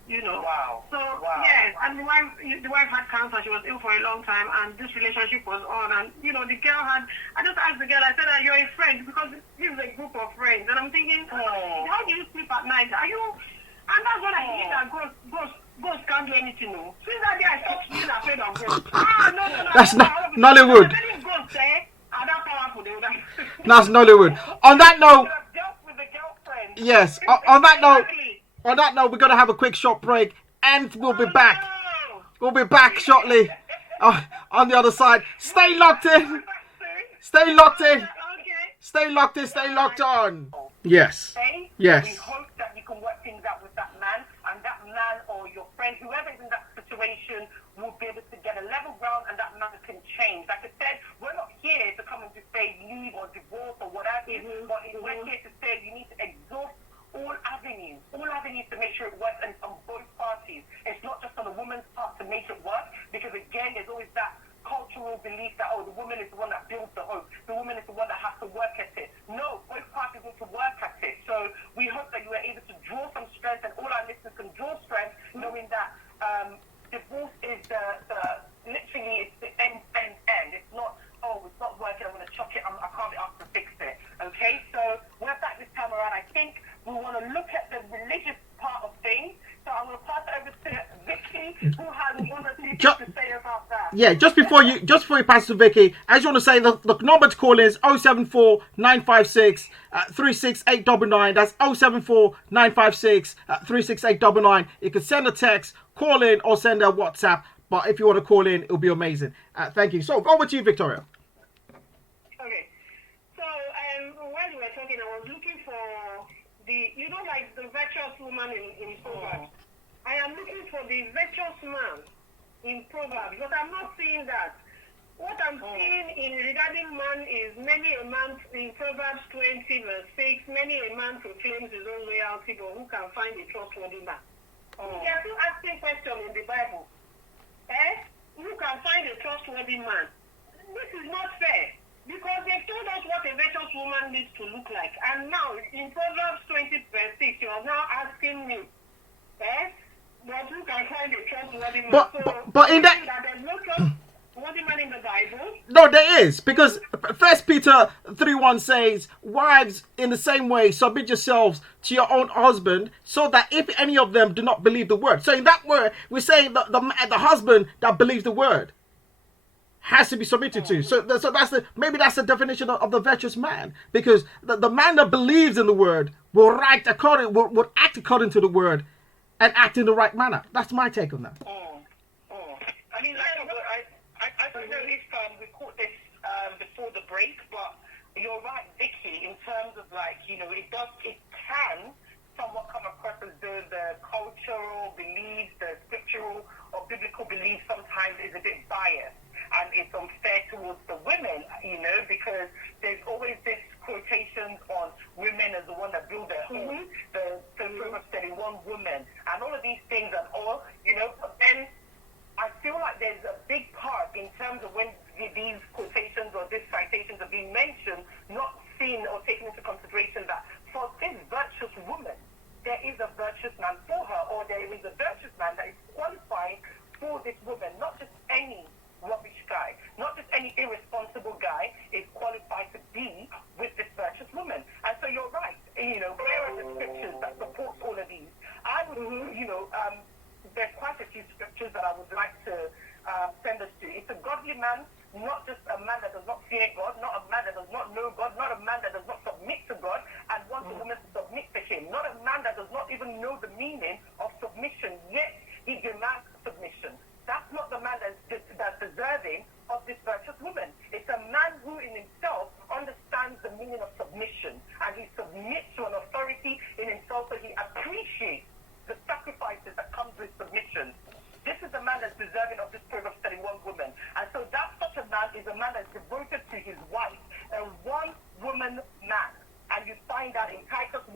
You know. Wow. So yes, and the wife had cancer. She was ill for a long time, and this relationship was on. And you know, the girl had. I just asked the girl. I said, "You're a friend because this is a group of friends." And I'm thinking, how do you sleep at night? Are you? And that's when I think that ghosts can't do anything. No. Since that day, I stopped seeing her afraid of ghosts. Ah, no. That's Nollywood. Any ghosts, are that powerful? They would have. That's Nollywood. On that note, They would have dealt with the girlfriend. yes. On that note, Exactly. we're gonna have a quick short break, and we'll be back. No. We'll be back shortly. On the other side. Stay locked in. Stay locked in. Okay. Stay locked in. Stay locked on. Yes. Okay? Yes. We hope that you can work things out with that man, and that man or your friend, whoever is in that situation, will be able to get a level ground, and that man can change. Like I said, we're not here to come and to say leave or divorce or whatever, but we're here to say you need to exhaust all avenues to make sure it works, and it's on both parties. It's not just on the woman's part to make it work, because again, there's always that cultural belief that, oh, the woman is the one that builds the home, the woman is the one that has to work at it. No, both parties need to work at it. So we hope that you are able to draw some strength, and all our listeners can draw strength, knowing that divorce is literally it's the end. It's not, oh, it's not working, I'm going to chuck it, I can't be asked to fix it. Okay, so we're back this time around. I think we want to look at the religious part of things. So I'm going to pass it over to Vicky, who has one or two things to say about that. Yeah, just before you pass to Vicky, I just want to say the number to call is 074 956 36899. That's 074 956 36899. You can send a text, call in, or send a WhatsApp. But if you want to call in, it'll be amazing. Thank you. So over to you, Victoria. Okay. So while you were talking, I was looking for like the virtuous woman in Proverbs. I am looking for the virtuous man in Proverbs, but I'm not seeing that. What I'm seeing in regarding man is many a man in Proverbs 20 verse 6, many a man proclaims his own loyalty, but who can find a trustworthy man? They are still asking questions in the Bible. Who can find a trustworthy man? This is not fair. Because they've told us what a virtuous woman needs to look like. And now, in Proverbs 20 verse 6, you are now asking me, but who can find a trustworthy man? But in that there's no trustworthy man in the Bible? No, there is, because 1 Peter 3:1 says, wives, in the same way, submit yourselves to your own husband, so that if any of them do not believe the word. So in that word, we're saying that the husband that believes the word has to be submitted to. So that's the definition of the virtuous man, because the man that believes in the word will act according to the word and act in the right manner. That's my take on that. I mean, I don't know if we caught this before the break, but you're right, Vicky, in terms of it can somewhat come across as though the cultural beliefs, the scriptural or biblical beliefs sometimes is a bit biased. And it's unfair towards the women, because there's always this quotations on women as the one that build their home, the Proverbs 31 woman, and all of these things and all, but then I feel like there's a big part in terms of when these quotations or these citations are being mentioned, not seen or taken into consideration that for this virtuous woman, there is a virtuous man for her, or there is a virtuous man that is qualifying for this woman, not just any rubbish guy, not just any irresponsible guy is qualified to be with this virtuous woman. And so you're right, where are the scriptures that support all of these? I would, there's quite a few scriptures that I would like to send us to. It's a godly man, not just a man that does not fear God, not a man that does not know God, not a man that does not submit to God and wants a woman to submit to him, not a man that does not even know the meaning of submission, yet he demands submission. That's not the man that's deserving of this virtuous woman. It's a man who in himself understands the meaning of submission, and he submits to an authority in himself, so he appreciates the sacrifices that comes with submission. This is a man that's deserving of this Proverbs 31 woman. And so such a man is a man that's devoted to his wife, a one-woman man. And you find that in Titus 1:6.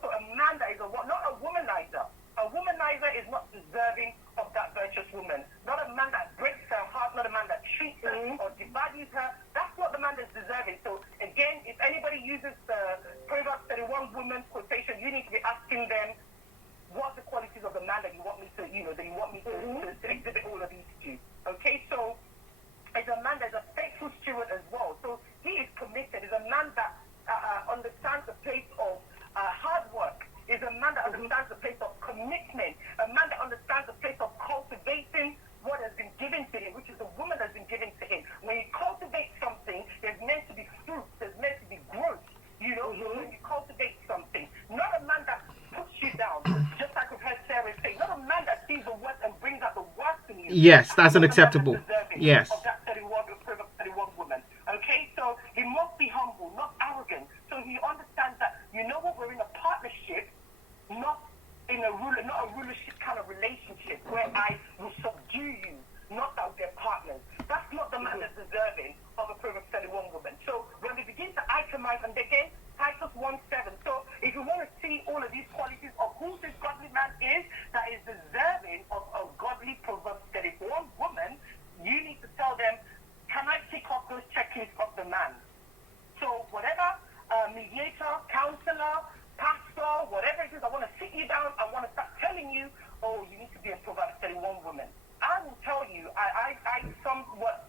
So a man that is not a womanizer. A womanizer is not deserving of that virtuous woman. Not a man that breaks her heart, not a man that treats her or devalues her. That's not the man that's deserving. So again, if anybody uses the Proverbs 31 woman quotation, you need to be asking them, what are the qualities of the man that you want me to, to exhibit all of these to? Okay, so as a man that's a faithful steward as Yes, that's Not the man unacceptable. deserving Yes. of that 31 woman. Okay, so he must be humble, not arrogant. So he understands that, you know what, we're in a partnership, not not a rulership kind of relationship where I will subdue you, not that we're partners. That's not the man that's deserving of a Proverbs 31 woman. So when we begin to itemize, and again, Titus 1:7. So if you want to see all of these qualities of who this godly man is that is deserving of a godly Proverbs 31 woman, you need to tell them, can I tick off those checklists of the man? So whatever mediator, counselor, pastor, whatever it is, I want to sit you down. I want to start telling you, oh, you need to be a Proverbs 31 woman. I will tell you, I somewhat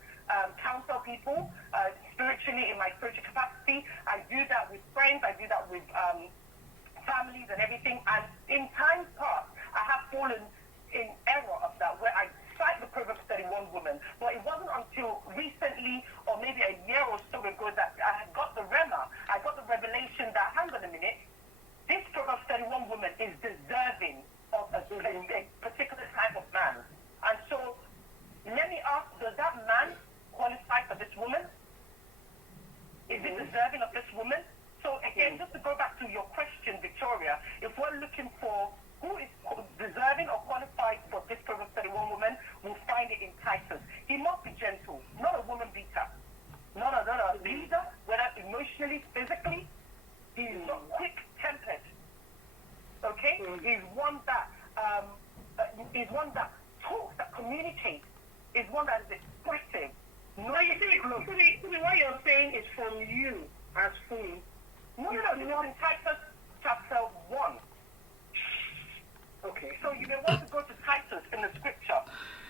counsel people spiritually in my spiritual capacity. I do that with friends. I do that with families and everything. And in times past, I have fallen in error of that, where I cite the Proverbs 31 woman. But it wasn't until recently, or maybe a year or so ago, that I had got the rema. I got the revelation that, hang on a minute, this Proverbs 31 woman is deserving of a particular type of man. And so, let me ask, does that man qualify for this woman? Is it deserving of this woman? So again, just to go back to your question, Victoria, if we're looking for who is deserving or qualified for this Proverbs 31 woman, we'll find it in Titus. He must be gentle, not a woman beater, not a leader, whether emotionally, physically. He's not quick-tempered. Okay, he's one that talks, that communicates, is one that is expressive. No, you see, what you're saying is from you as whom? No, in Titus chapter 1. Okay. So you may want to go to Titus in the scripture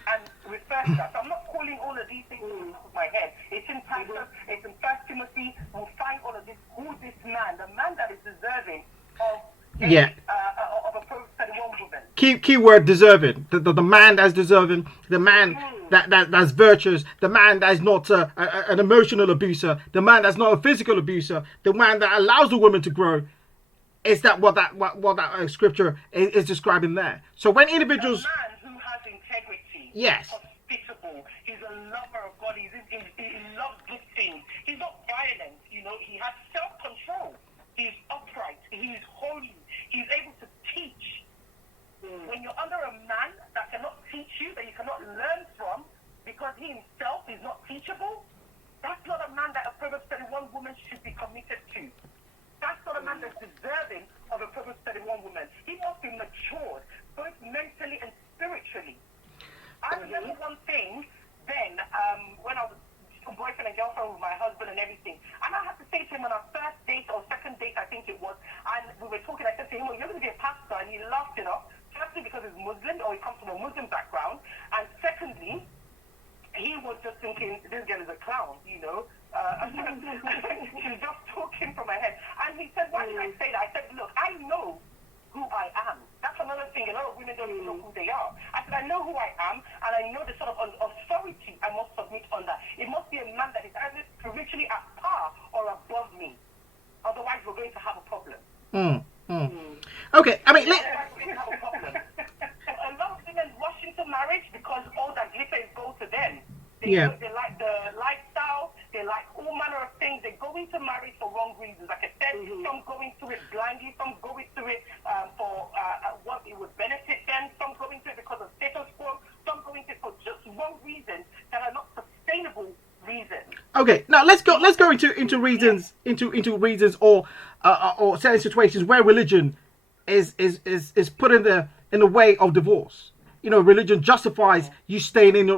and refer to that. So I'm not calling all of these things off the top of my head. It's in Titus, it's in 1 Timothy. We'll find all of this. Who this man, the man that is deserving of of a Proverbs 31 woman. Key word deserving. The man that's deserving. The man that's virtuous. The man that's not an emotional abuser. The man that's not a physical abuser. The man that allows the woman to grow. Is that what that scripture is describing there? So when individuals, a man who has integrity, yes, hospitable, he's a lover of God, he loves good things. He's not violent, he has self-control. He's upright, he's holy, he's able to teach. When you're under a man that cannot teach you, that you cannot learn from, because he himself is not teachable, that's not a man that a Proverbs 31 woman should be committed to. That's not a man that's deserving of a Proverbs 31 woman. He must be matured, both mentally and spiritually. I remember one thing then, when I was boyfriend and girlfriend with my husband and everything, and I had to say to him on our first date or second date, I think it was, and we were talking, I said to him, well, you're going to be a pastor, and he laughed it off, firstly because he's Muslim, or he comes from a Muslim background, and secondly, he was just thinking, this girl is a clown, she's just talking from her head. And he said, why did I say that? I said, look, I know who I am. That's another thing. A lot of women don't even know who they are. I said, I know who I am, and I know the sort of authority I must submit under. It must be a man that is either spiritually at par or above me. Otherwise, we're going to have a problem. Okay, I mean, we're going to have a problem. A lot of women rush into marriage because all that glitter is gold to them. They like the lifestyle, they like all manner of things. They go into marriage for wrong reasons. Like I said, some go into it blindly, some go into it for what it would benefit them, some go into it because of status quo, some go into it for just wrong reasons that are not sustainable reasons. Okay, now let's go into reasons into reasons or certain situations where religion is put in the way of divorce. Religion justifies you staying in a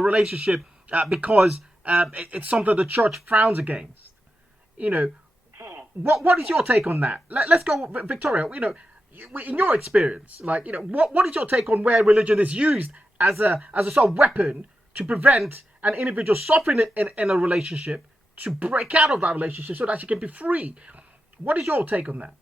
relationship because it's something the church frowns against. What is your take on that? Let's go, Victoria. In your experience, what is your take on where religion is used as a sort of weapon to prevent an individual suffering in a relationship to break out of that relationship so that she can be free? What is your take on that?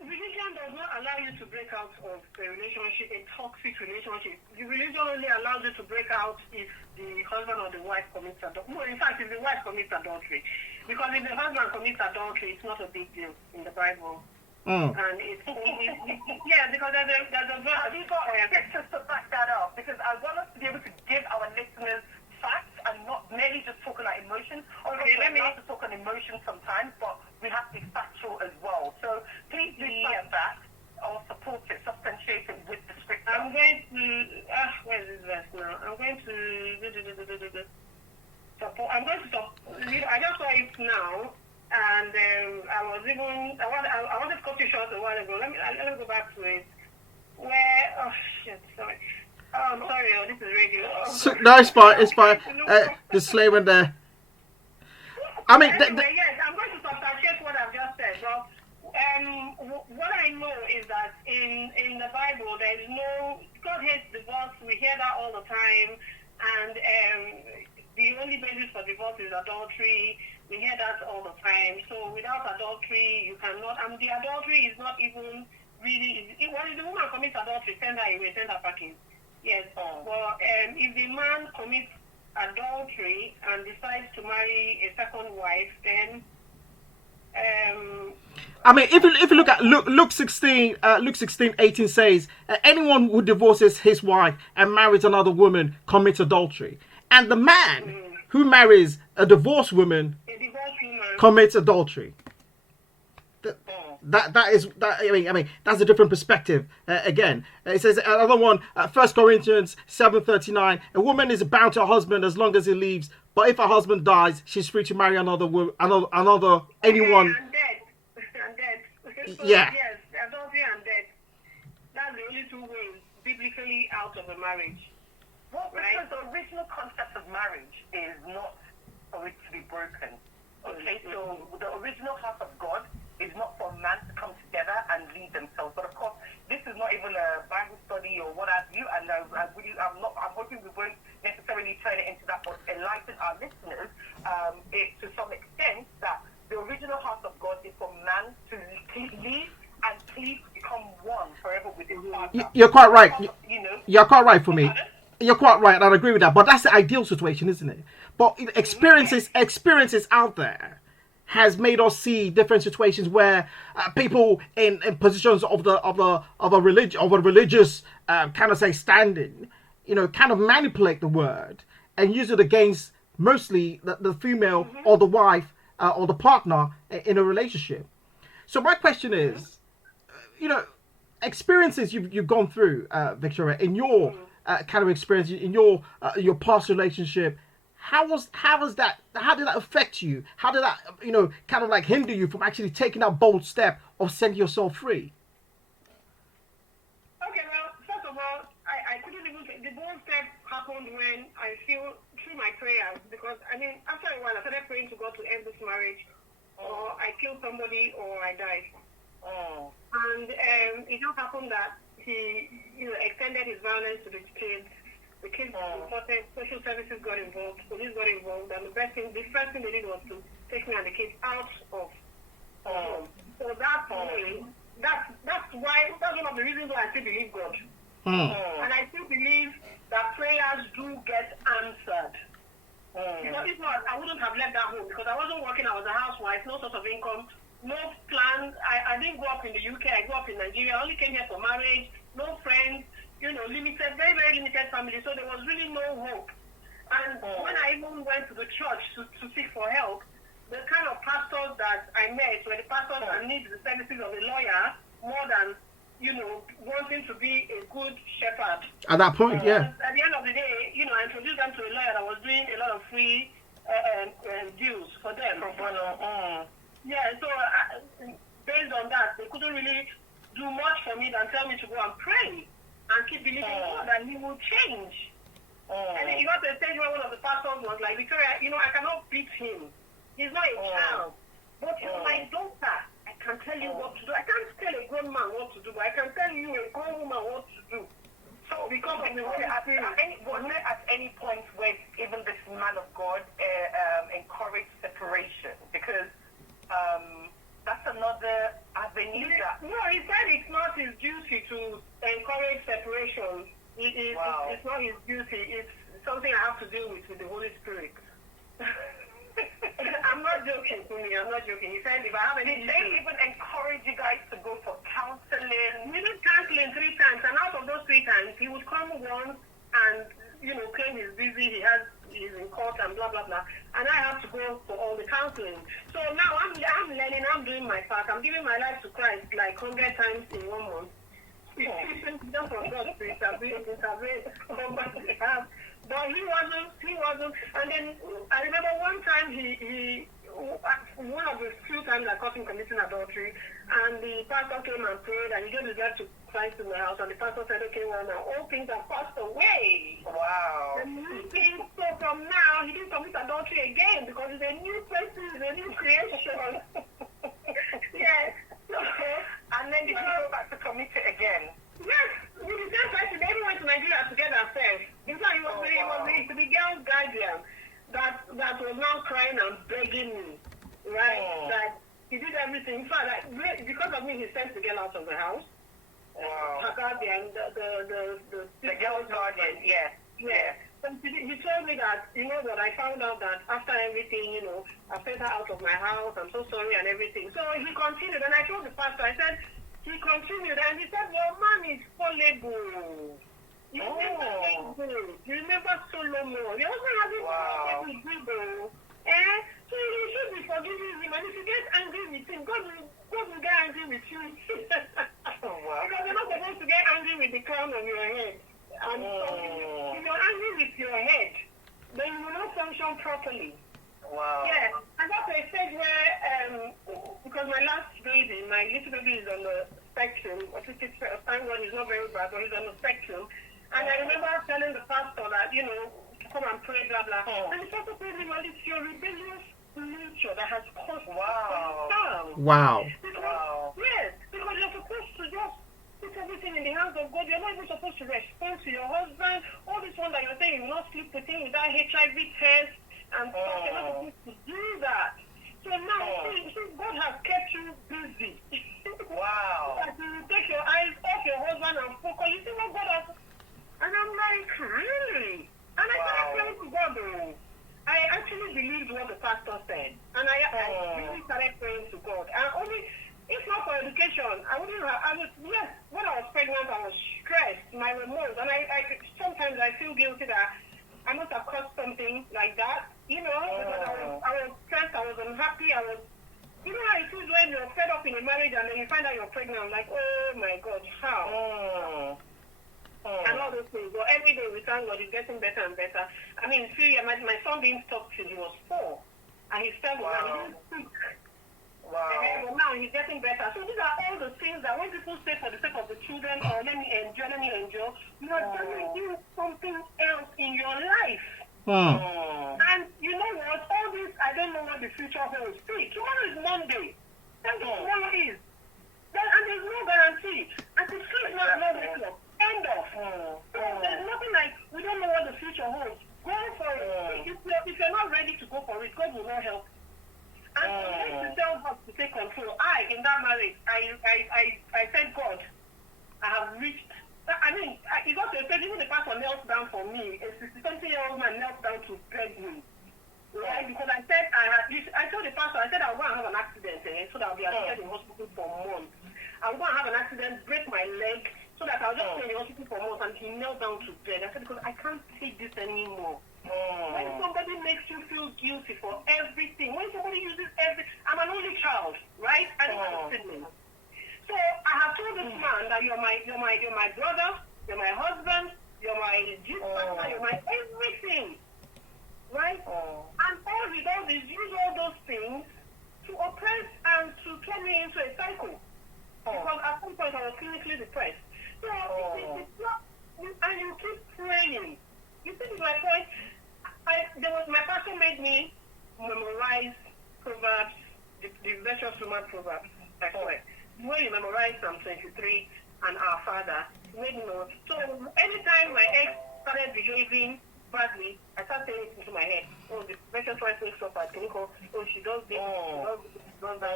Religion does not allow you to break out of a relationship, a toxic relationship. The religion only allows you to break out if the husband or the wife commits adultery. In fact, if the wife commits adultery. Because if the husband commits adultery, it's not a big deal in the Bible. And because there's a verse. Have you got scriptures to back that up? Because I want to I'm going to stop. I just saw it now, and I wanted to cut you short a while ago. Let me go back to it. Where? Oh shit! Sorry. Oh, I'm sorry. Oh, this is radio. Oh. No, it's fine. It's fine. Disclaimer there. I mean, anyway, yes, I'm going to substantiate what I've just said. Well, what I know is that in the Bible, there is no God hates divorce. We hear that all the time, and the only basis for divorce is adultery. We hear that all the time. So without adultery, you cannot. The adultery is not even really. When the woman commits adultery, send her away, send her packing. Yes. Well, if the man commits adultery and decides to marry a second wife, then I mean, if you look at Luke 16:18 says, anyone who divorces his wife and marries another woman commits adultery, and the man who marries a divorced woman commits adultery. I mean that's a different perspective. Again, it says another one. 1 Corinthians 7:39. A woman is bound to her husband as long as he leaves. But if her husband dies, she's free to marry anyone. And dead. So, Yeah. Yes, adultery and death. That's the only two ways biblically out of a marriage. Well, because the original concept of marriage is not for it to be broken. Okay, so the original heart of God is not for man to come together and lead themselves. But of course, this is not even a Bible study or what have you. And I'm hoping we won't necessarily turn it into that, but enlighten our listeners to some extent that the original heart of God is for man to lead and please become one forever with his partner. You're quite right. You're quite right for me. Pardon? You're quite right, and I agree with that. But that's the ideal situation, isn't it? But experiences out there has made us see different situations where people in positions of a religious kind of say standing, kind of manipulate the word and use it against mostly the female or the wife or the partner in a relationship. So my question is, experiences you've gone through, Victoria, in your kind of experience in your past relationship. How did that affect you? How did that, kind of like hinder you from actually taking that bold step of setting yourself free? Okay, well, first of all, I couldn't even take the bold step happened when I feel through my prayers, because after a while I started praying to God to end this marriage, or I kill somebody or I die. And it just happened that he extended his violence to the kids. The kids reported, social services got involved, police got involved, and the first thing they did was to take me and the kids out of home. So that's one of the reasons why I still believe God. And I still believe that prayers do get answered. Because if not, I wouldn't have left that home, because I wasn't working, I was a housewife, no source of income, no plans. I didn't grow up in the UK, I grew up in Nigeria. I only came here for marriage, no friends, limited, very, very limited family. So there was really no hope. And when I even went to the church to seek for help, the kind of pastors that I met were the pastors that need the services of a lawyer more than, wanting to be a good shepherd. At that point, yeah. At the end of the day, I introduced them to a lawyer that was doing a lot of free deals for them. Yeah, so based on that, they couldn't really do much for me than tell me to go and pray and keep believing God that He will change. And then he got to a stage where one of the pastors was like, Victoria, I cannot beat him. He's not a child. But he's my daughter. I can tell you what to do. I can't tell a grown man what to do, but I can tell you a grown woman what to do. So because of the Holy Spirit. Was there at any point where even this man of God encouraged separation? Because that's another avenue. No, he said it's not his duty to encourage separation. It's not his duty. It's something I have to deal with the Holy Spirit. I'm not joking, Kumi. I'm not joking. He said if I have any... Did they even encourage you guys to go for counseling? We did counseling 3 times, and out of those 3 times, he would come once and, claim he's busy, he's in court and blah, blah, blah. And I have to go for all the counseling. So now I'm learning, I'm doing my part. I'm giving my life to Christ like 100 times in 1 month. Just for God to intervene on my behalf. But he wasn't. And then I remember one time one of the few times I caught him committing adultery, and the pastor came and prayed, and he gave his life to Christ in my house, and the pastor said, okay, well, now all things have passed away. Wow. And new things, so from now, he didn't commit adultery again, because he's a new person, he's a new creation. Yes. And then did you go back to commit it again? Yes, with the same person, they even went to Nigeria together first. In fact, it was the girl's guardian that was now crying and begging me, right? That he did everything. In fact, because of me, he sent the girl out of the house. Wow. Her guardian, the girl's guardian, yeah. So he told me that, that I found out that after everything, I sent her out of my house, I'm so sorry and everything. So he continued, and I told the pastor, I said, he continued, and he said, your man is fallible. You remember Solomon. Your husband hasn't fallen with you. So you should be forgiving him, and if you get angry with him, God will get angry with you. Because you're not supposed to get angry with the crown of your head. And so if you're angry with your head, then you will not function properly. Wow. Yeah, I got to a stage where, because my last baby, my little baby is on the spectrum. Autistic, thank God he's not very bad, but he's on the spectrum. And I remember telling the pastor that, to come and pray, blah, blah. And the pastor told me, well, it's your rebellious nature that has caused Wow. Yes, because you're supposed to just put everything in the hands of God. You're not even supposed to respond to your husband. All this one that you're saying, you will not sleep with him without HIV test and stuff. You're not supposed to do that. So now, God has kept you busy. Wow. That you take your eyes off your husband and focus. You see what God has. And I'm like, really? And I started praying to God, though. I actually believed what the pastor said. And I really started praying to God. And only, if not for education, I wouldn't have, yes, when I was pregnant, I was stressed, my remote. And sometimes I feel guilty that I must have caused something like that, because I was stressed, I was unhappy, how it is when you're fed up in a marriage and then you find out you're pregnant, like, oh my God, how? And all those things. But every day we thank God, it's getting better and better. I mean, see, my son didn't stop till he was 4. And he fell down. But now he's getting better. So these are all the things that when people say for the sake of the children, or let me enjoy, you are doing something else in your life. And you know what? All this, I don't know what the future holds. See, tomorrow is Monday. That's what tomorrow is. And there's no guarantee. And to sleep not wake up. End of. There's nothing like, we don't know what the future holds. Go for it. If you're not ready to go for it, God will not help. And to tell God to take control. In that marriage, I said, God, I have reached. I mean, it got to a stage, even the pastor knelt down for me. A 60-something-year-old man knelt down to beg me. Right? Because I said, I told the pastor, I said I'll go and have an accident, so that I'll be admitted in hospital for months. I'll go and have an accident, break my leg, so that I'll just stay in the hospital for months. And he knelt down to beg. I said, because I can't take this anymore. When somebody makes you feel guilty for everything, when somebody uses I'm an only child, right? I don't have a sibling. So I have told this man that you're my brother, you're my husband, you're my youth partner, you're my everything, right? And all he does is use all those things to oppress and to turn me into a cycle. Because at some point I was clinically depressed. So it's not, and you keep praying. You see my point? My pastor made me memorize Proverbs, the virtuous woman Proverbs. That's right. When you memorize Psalm 23 and Our Father, made me know. So anytime my ex started behaving badly, I started saying it into my head. Oh, the virtuous wife makes up at clinical. Oh, she does this, she does this, she does that.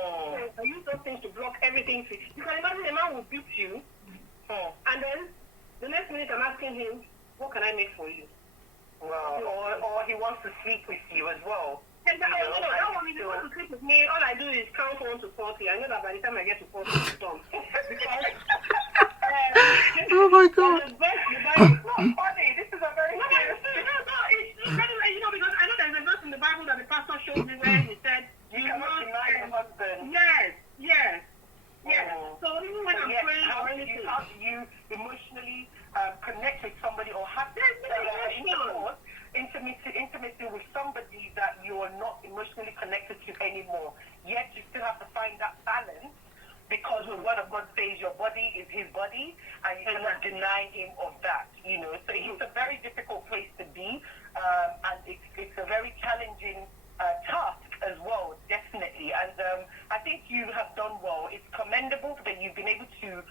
So I use those things to block everything. You can imagine a man will beat you, and then the next minute I'm asking him, what can I make for you? Wow. Or he wants to sleep with you as well. And that one, if you want to sleep with me, all I do is count 1 to 40. I know that by the time I get to 40, it's done. Because, oh my God. The Bible is not funny. This is a very serious thing. No, because I know there's a verse in the Bible that the pastor showed me where he said, you cannot deny your husband. Yes. So even when I'm praying or anything. You emotionally connect with somebody or have intimacy with somebody that you are not emotionally connected to anymore. Yet you still have to find that balance, because the word of God says your body is his body, and you cannot deny him of that, you know. So it's a very difficult place to be, and it's a very challenging task as well, definitely. And I think you have done well. It's commendable that you've been able to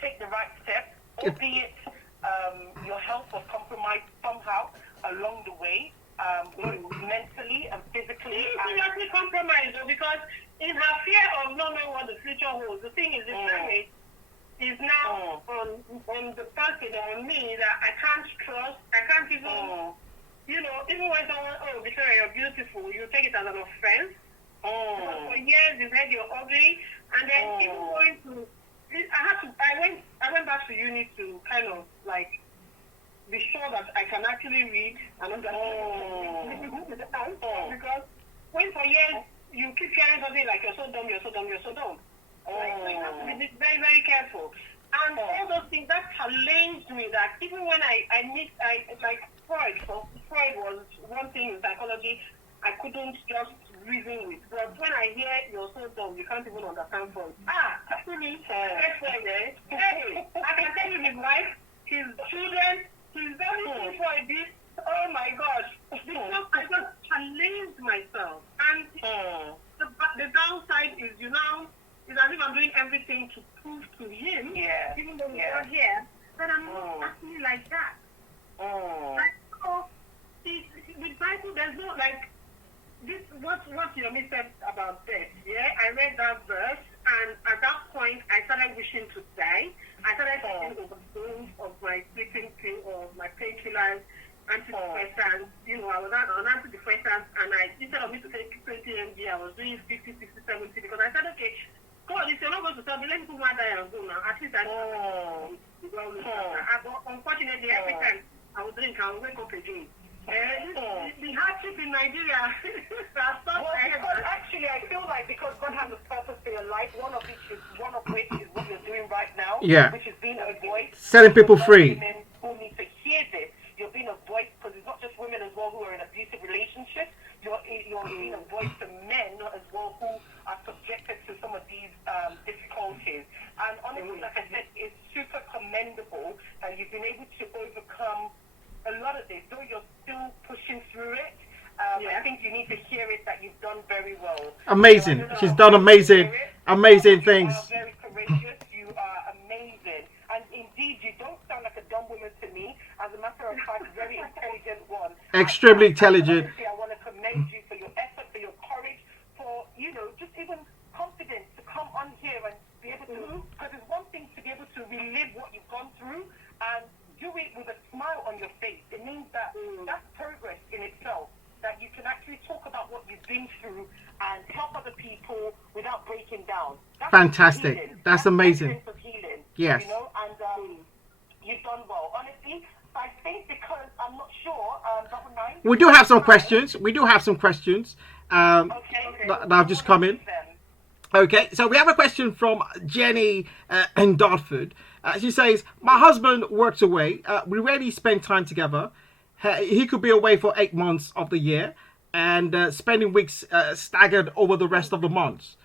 take the right steps, albeit your health was compromised somehow along the way, mentally and physically. It's seriously compromised, though, because in her fear of not knowing what the future holds, the thing is, the family is now on the person on me that I can't trust. I can't even, you know, even when someone, oh, Victoria, you're beautiful, you take it as an offense. Because for years, you said you're ugly, and then even going to, I went back to uni to kind of like be sure that I can actually read and understand. Because when for years you keep hearing something like you're so dumb, you're so dumb, you're so dumb. Right? So you have to be very, very careful. And all those things that challenged me, that even when I like Freud was one thing in psychology I couldn't just reason with. But when I hear you're so dumb, you can't even understand Freud. Actually, hey, I can tell you his wife, his children, his everything for this. Oh my gosh. Because I just challenged myself. And the downside is, you know, it's as if I'm doing everything to prove to him, even though he's not here, that I'm not actually like that. Like, so, with Bible, there's no, like, this, what you said about death, I read that verse, and at that point, I started wishing to die. I started taking overdose of my sleeping pill or my painkillers, antidepressants. You know, I was on antidepressants, and instead of me to take 20 mg, I was doing 50, 60, 70, because I said, okay, God, if you're not going to tell me, let me put my die and go now. At least I know. Unfortunately, every time I would drink, I would wake up again. The hardship in Nigeria because actually I feel like because God has a purpose for your life, one of which is what you're doing right now, which is being a voice, setting people free. Women who need to hear this, you're being a voice, because it's not just women as well who are in abusive relationships. You're being a voice to men as well who are subjected to some of these difficulties. And honestly, like I said, it's super commendable that you've been able to overcome a lot of this, though you're still pushing through it. I think you need to hear it that you've done very well. Amazing. So She's done amazing things. You are very courageous. You are amazing. And indeed, you don't sound like a dumb woman to me. As a matter of fact, very intelligent one. Extremely intelligent. I want to commend you for your effort, for your courage, for, you know, just even confidence to come on here and be able to, because it's one thing to be able to relive what you've gone through and do it with a smile on your face. It means that that's progress in itself, that you can actually talk about what you've been through and help other people without breaking down. That's fantastic. Healing. That's amazing. Of healing, yes. You know, and you've done well. Honestly, I think because I'm not sure, Dr. Nine. We do have some questions. That have just come in. Okay, so we have a question from Jenny in Dartford. She says, my husband works away. We rarely spend time together. He could be away for 8 months of the year and spending weeks staggered over the rest of the months.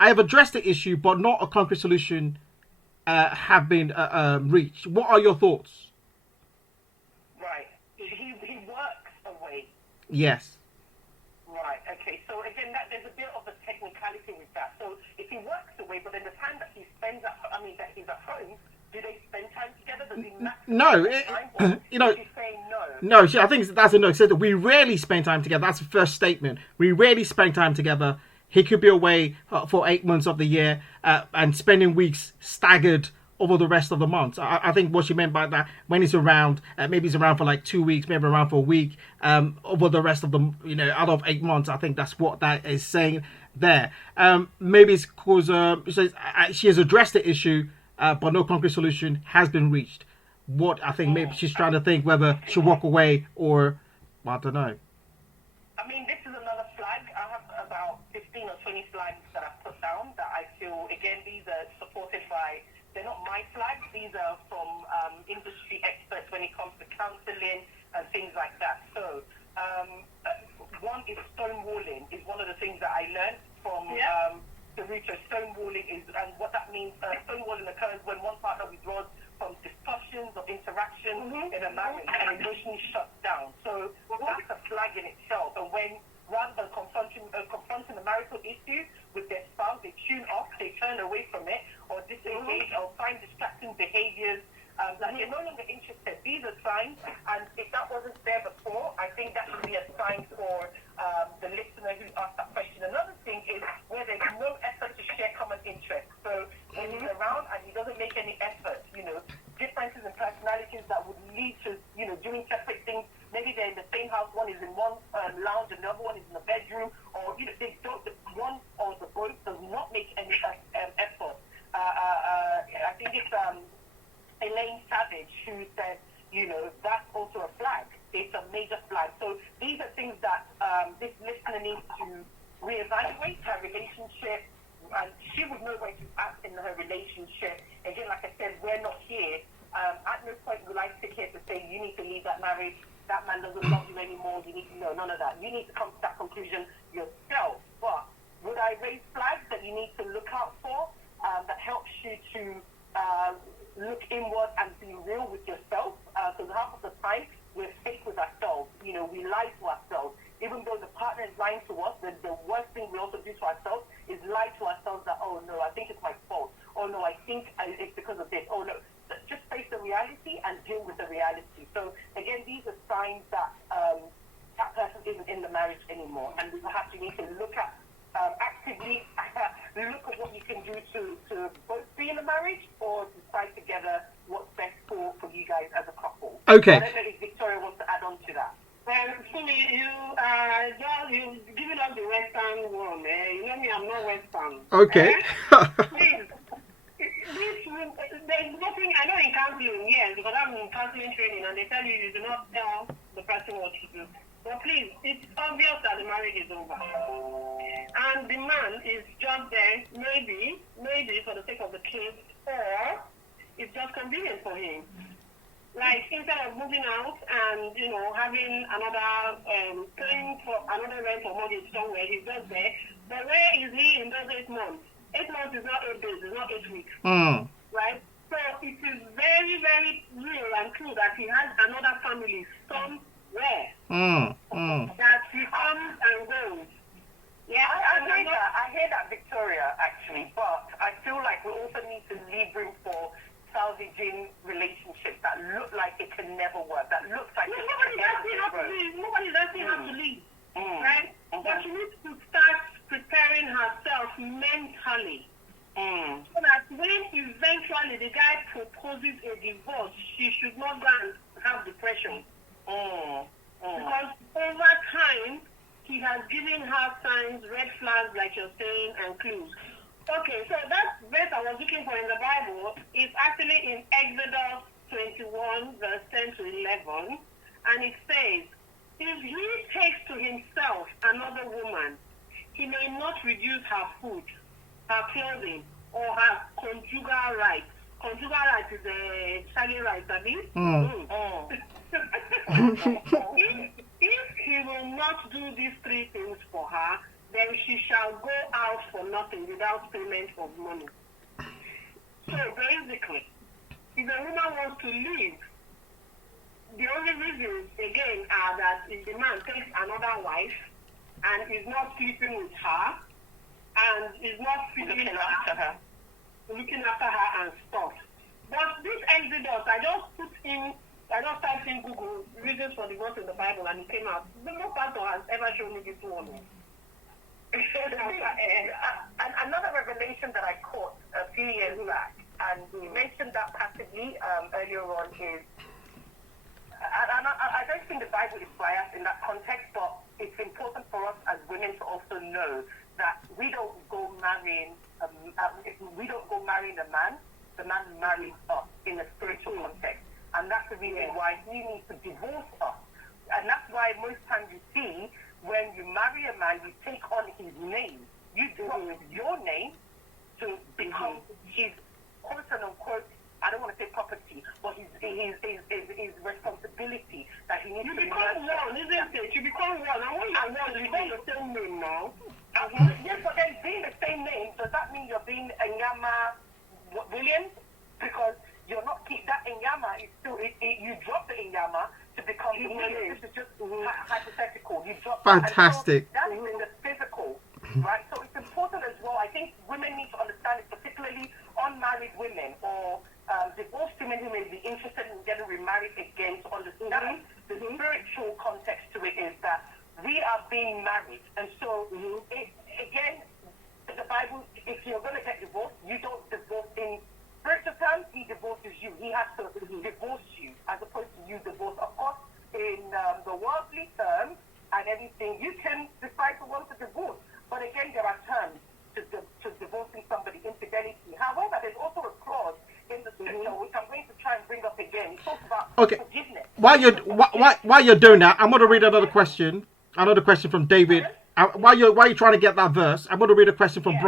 I have addressed the issue, but not a concrete solution have been reached. What are your thoughts? Right. He works away. Yes. Right. Okay. So again, there's a bit of a technicality with that. So if he works away, but in the time that he spends that he's at home, do they spend time together? Does he no. You know. She's saying no. No, I think that's a no. It said that we rarely spend time together. That's the first statement. We rarely spend time together. He could be away for 8 months of the year and spending weeks staggered over the rest of the months. I think what she meant by that, when he's around, maybe he's around for like 2 weeks, maybe around for a week, over the rest of the, out of 8 months. I think that's what that is saying there. Maybe it's because she has addressed the issue, but no concrete solution has been reached. What I think maybe she's trying to think whether she'll walk away or, I don't know. I mean, this is another flag. I have about 15 or 20 flags that I've put down that I feel, again, these are supported by, they're not my flags, these are from when it comes to counseling and things like that. So, one is stonewalling is one of the things that I learned from the research. Stonewalling is, and what that means, stonewalling occurs when one partner withdraws from discussions or interactions in a marriage and emotionally shuts down. So that's a flag in itself. And when, rather than confronting the marital issue with their spouse, they tune off, they turn away from it, or disengage, or find distracting behaviors that they're no longer interested. These are signs, and if that wasn't there before, I think that should be a sign for the listener who asked that question. Another thing is where there's no effort to share common interests. So when he's around and he doesn't make any effort, differences in personalities that would lead to, doing separate things. Maybe they're in the same house, one is in one lounge and the other one is in the bedroom, or they don't, one or the both does not make any effort. I think it's Elaine Savage who said, that's also a flag. It's a major flag. So these are things that this listener needs to reevaluate her relationship, and she would know where to act in her relationship. Again, like I said, we're not here. At no point will I sit here to say you need to leave that marriage. That man doesn't love you anymore. You need to know none of that. You need to come to that conclusion yourself. But would I raise flags that you need to look out for that helps you to look inward and be real with yourself? So half of the time we're fake with ourselves. We lie to ourselves. Even though the partner is lying to us, the worst thing we also do to ourselves is lie to ourselves that, oh no, I think it's my fault. Oh no, I think it's because of this. Oh no. Just face the reality and deal with the reality. So again, these are signs that that person isn't in the marriage anymore, and we perhaps you need to look at actively look at what you can do to both be in a marriage or decide together what's best for you guys as a couple. Okay. I don't know if Victoria wants to add on to that. Sumi, you giving up the Western one. You know me, I'm not Western. Okay. Please. There's nothing, I know in counseling, yes, because I'm in counseling training and they tell you do not tell the person what to do. But please, it's obvious that the marriage is over. And the man is just there, maybe for the sake of the kids, or it's just convenient for him. Like, instead of moving out and, having another, paying for another rent or mortgage somewhere, he's just there. But where is he in those 8 months? 8 months is not 8 days, it's not 8 weeks. Right? So it is very, very real and true that he has another family somewhere. That he comes and goes. Yeah, I hear that, Victoria, actually, but I feel like we also need to leave room for salvaging relationships that look like it can never work, that looks like nobody's asking how to leave. Nobody's asking how to leave. Right? But she needs to start preparing herself mentally. So that when eventually the guy proposes a divorce, she should not go and have depression. Because over time, he has given her signs, red flags, like you're saying, and clues. Okay, so that verse I was looking for in the Bible is actually in Exodus 21, verse 10 to 11. And it says, if he takes to himself another woman, he may not reduce her food, her clothing, or her conjugal rights. Conjugal rights is a shaggy rights, I mean. If he will not do these 3 things for her, then she shall go out for nothing without payment of money. So basically, if a woman wants to leave, the only reasons, again, are that if the man takes another wife and is not sleeping with her and is not feeding her, looking after her and stuff. But this Exodus, I just typed in Google reasons for divorce in the Bible and it came out. No pastor has ever shown me this one. Another revelation that I caught a few years back, and you mentioned that passively earlier on, is, I don't think the Bible is biased in that context, but it's important for us as women to also know that we don't go marrying a man, the man marries us in a spiritual context. And that's the reason why he needs to divorce us. And that's why most times you see, when you marry a man, you take on his name. You drop your name to become his quote-unquote, I don't want to say property, but his responsibility that he needs You to become nurture. one, isn't it? You become one. And when you're one, you become the same name now. Yes, but then being the same name, does that mean you're being Enyama Williams? Because you're not that Enyama is still you drop the Enyama to become the Williams. This is just hypothetical. You drop Fantastic. That is in the physical, right? So it's important as well. I think women need to understand it, particularly unmarried women or divorced women who may be interested in getting remarried again, to understand the spiritual context to it is that we are being married. And so, again, the Bible, if you're going to get divorced, you don't divorce in spiritual terms, he divorces you. He has to divorce you as opposed to you divorce. Of course, in the worldly terms and everything, you can decide to want to divorce. But again, there are terms to divorcing somebody, infidelity. However, there's also a clause in the scripture, which I'm going to try and bring up again. It talks about forgiveness. While you're doing that, I'm going to read another question. Another question from David. While you're trying to get that verse, I'm going to read a question from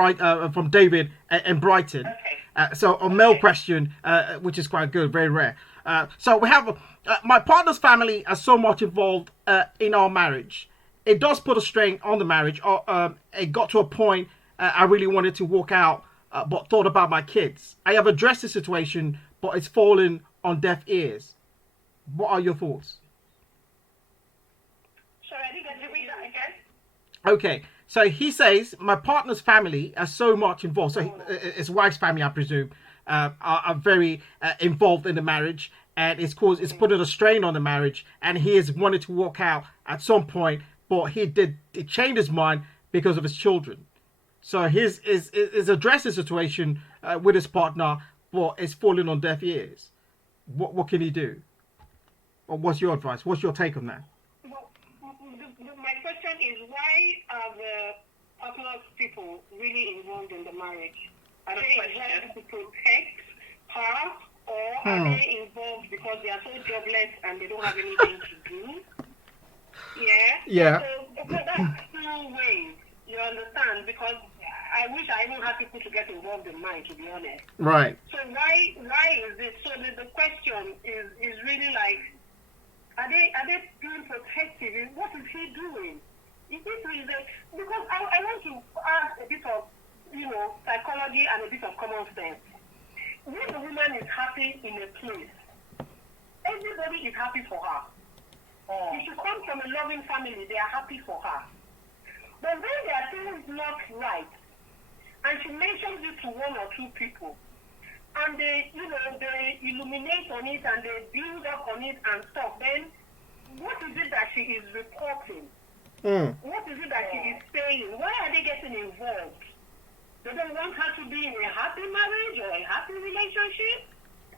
from David in Brighton. Okay. So a male question, which is quite good, very rare. So we have my partner's family are so much involved in our marriage. It does put a strain on the marriage. It got to a point I really wanted to walk out, but thought about my kids. I have addressed the situation, but it's fallen on deaf ears. What are your thoughts? Sorry, I didn't get to read that again. Okay, so he says my partner's family are so much involved. So his wife's family, I presume, are very involved in the marriage, and it's putting a strain on the marriage. And he has wanted to walk out at some point, but he changed his mind because of his children. So his addressed the situation with his partner, but it's falling on deaf ears. What can he do? Or what's your advice? What's your take on that? My question is, why are the Orthodox people really involved in the marriage? Are they involved to protect her, or are they involved because they are so jobless and they don't have anything to do? Yeah. So that's two ways, you understand? Because I wish I even had people to get involved in mine, to be honest. Right. So why is this? So the question is really like, are they being protective? What is he doing? Is this reason? Because I want to add a bit of, psychology and a bit of common sense. When a woman is happy in a place, everybody is happy for her. If she comes from a loving family, they are happy for her. But when there are things not right, and she mentions it to one or two people, and they illuminate on it and they build up on it and stuff, then what is it that she is reporting? What is it that she is saying? Why are they getting involved? They don't want her to be in a happy marriage or a happy relationship?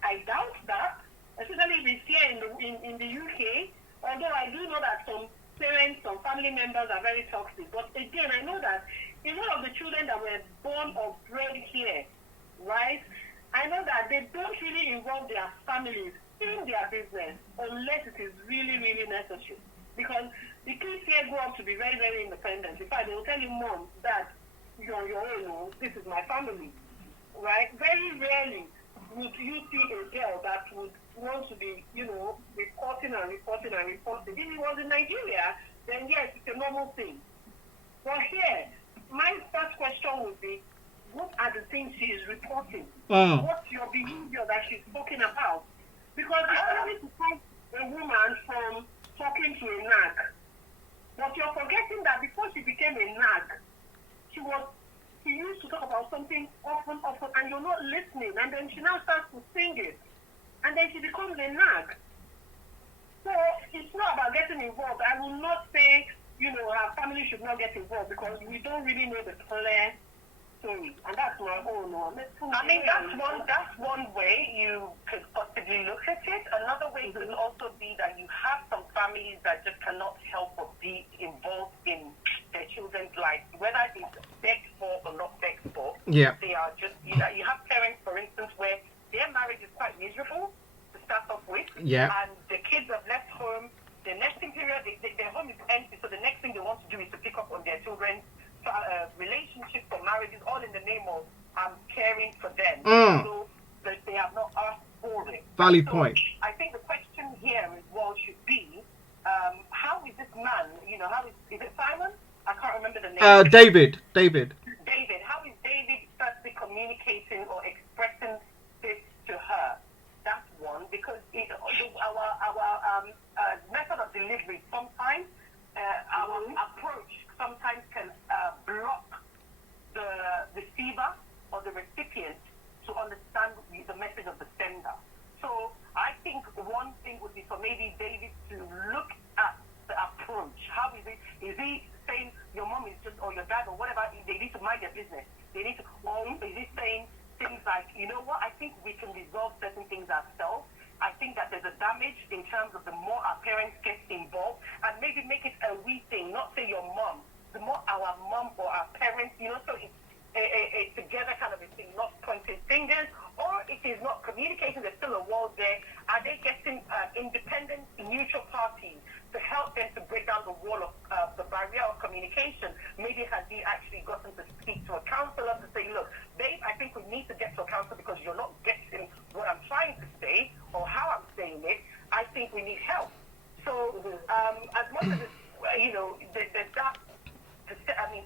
I doubt that, especially if it's here in the UK, although I do know that some parents, some family members are very toxic. But again, I know that a lot of the children that were born or bred here, right? I know that they don't really involve their families in their business unless it is really, really necessary. Because the kids here grow up to be very, very independent. In fact, they will tell you, Mom, Dad, you're on your own, this is my family, right? Very rarely would you see a girl that would want to be, reporting. If it was in Nigeria, then yes, it's a normal thing. But here, my first question would be, what are the things she is reporting? What's your behavior that she's talking about? Because it's easy to find a woman from talking to a nag. But you're forgetting that before she became a nag, she used to talk about something often, and you're not listening. And then she now starts to sing it. And then she becomes a nag. So it's not about getting involved. I will not say, her family should not get involved because we don't really know the clear story. And that's my own one. I mean, that's one way you could possibly look at it. Another way could also be that you have some families that just cannot help but be involved in their children's life, whether it's begged for or not begged for. Yeah. They are just, you have parents, for instance, where their marriage is quite miserable to start off with. Yeah. And the kids have left home. The nesting period, their home is empty. So the next thing they want to do is to pick up on their children's relationships or marriages, all in the name of caring for them. So that they have not asked for it. Valid so point. I think the question here is, well, should name? David. David. How is David firstly communicating or expressing this to her? That's one, because our method of delivery sometimes, our approach sometimes can block the receiver or the recipient to understand the message of the sender. So I think one thing would be for maybe David to look at the approach. How is it? Is he saying your mom is just, or your dad or whatever, they need to mind their business? They need to, or is he saying things like, you know what, I think we can resolve certain things ourselves. I think that there's a damage in terms of the more our parents get involved, and maybe make it a we thing, not say your mom. The more our mom or our parents, so it's a together kind of a thing, not pointing fingers, or it is not communicating, there's still a wall there. Are they getting independent, neutral parties to help them to break down the wall of the barrier of communication? Maybe has he actually gotten to speak to a counselor to say, look, babe, I think we need to get to a counselor because you're not getting what I'm trying to say or how I'm saying it. I think we need help. So as much as there's that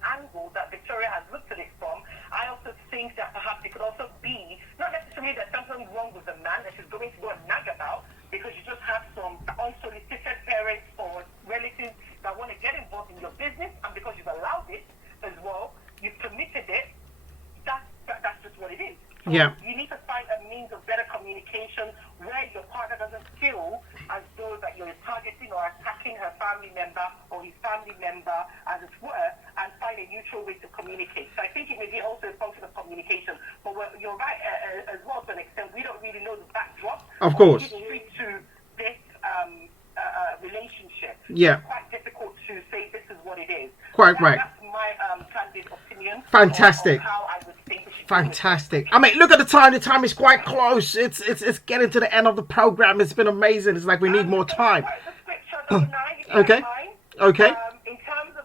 angle that Victoria has looked at it from, I also think that perhaps it could also be, not necessarily that something wrong with the man that she's going to go and nag about, because you just have some unsolicited parents or relatives that want to get involved in your business, and because you've allowed it as well, you've permitted it, that's just what it is. So you need to find a means of better communication where your partner doesn't feel as though that you're targeting or attacking her family member or his family member, as it were, and find a neutral way to communicate. So I think it may be also a function of communication. But you're right as well to an extent. We don't really know the backdrop. Of course. History to this relationship. Yeah. It's quite difficult to say this is what it is. Quite right. That's my candid opinion. Fantastic. Of how I would think we should Fantastic. I mean, look at the time. The time is quite close. It's getting to the end of the program. It's been amazing. It's like we need more time. Okay. Okay. In terms of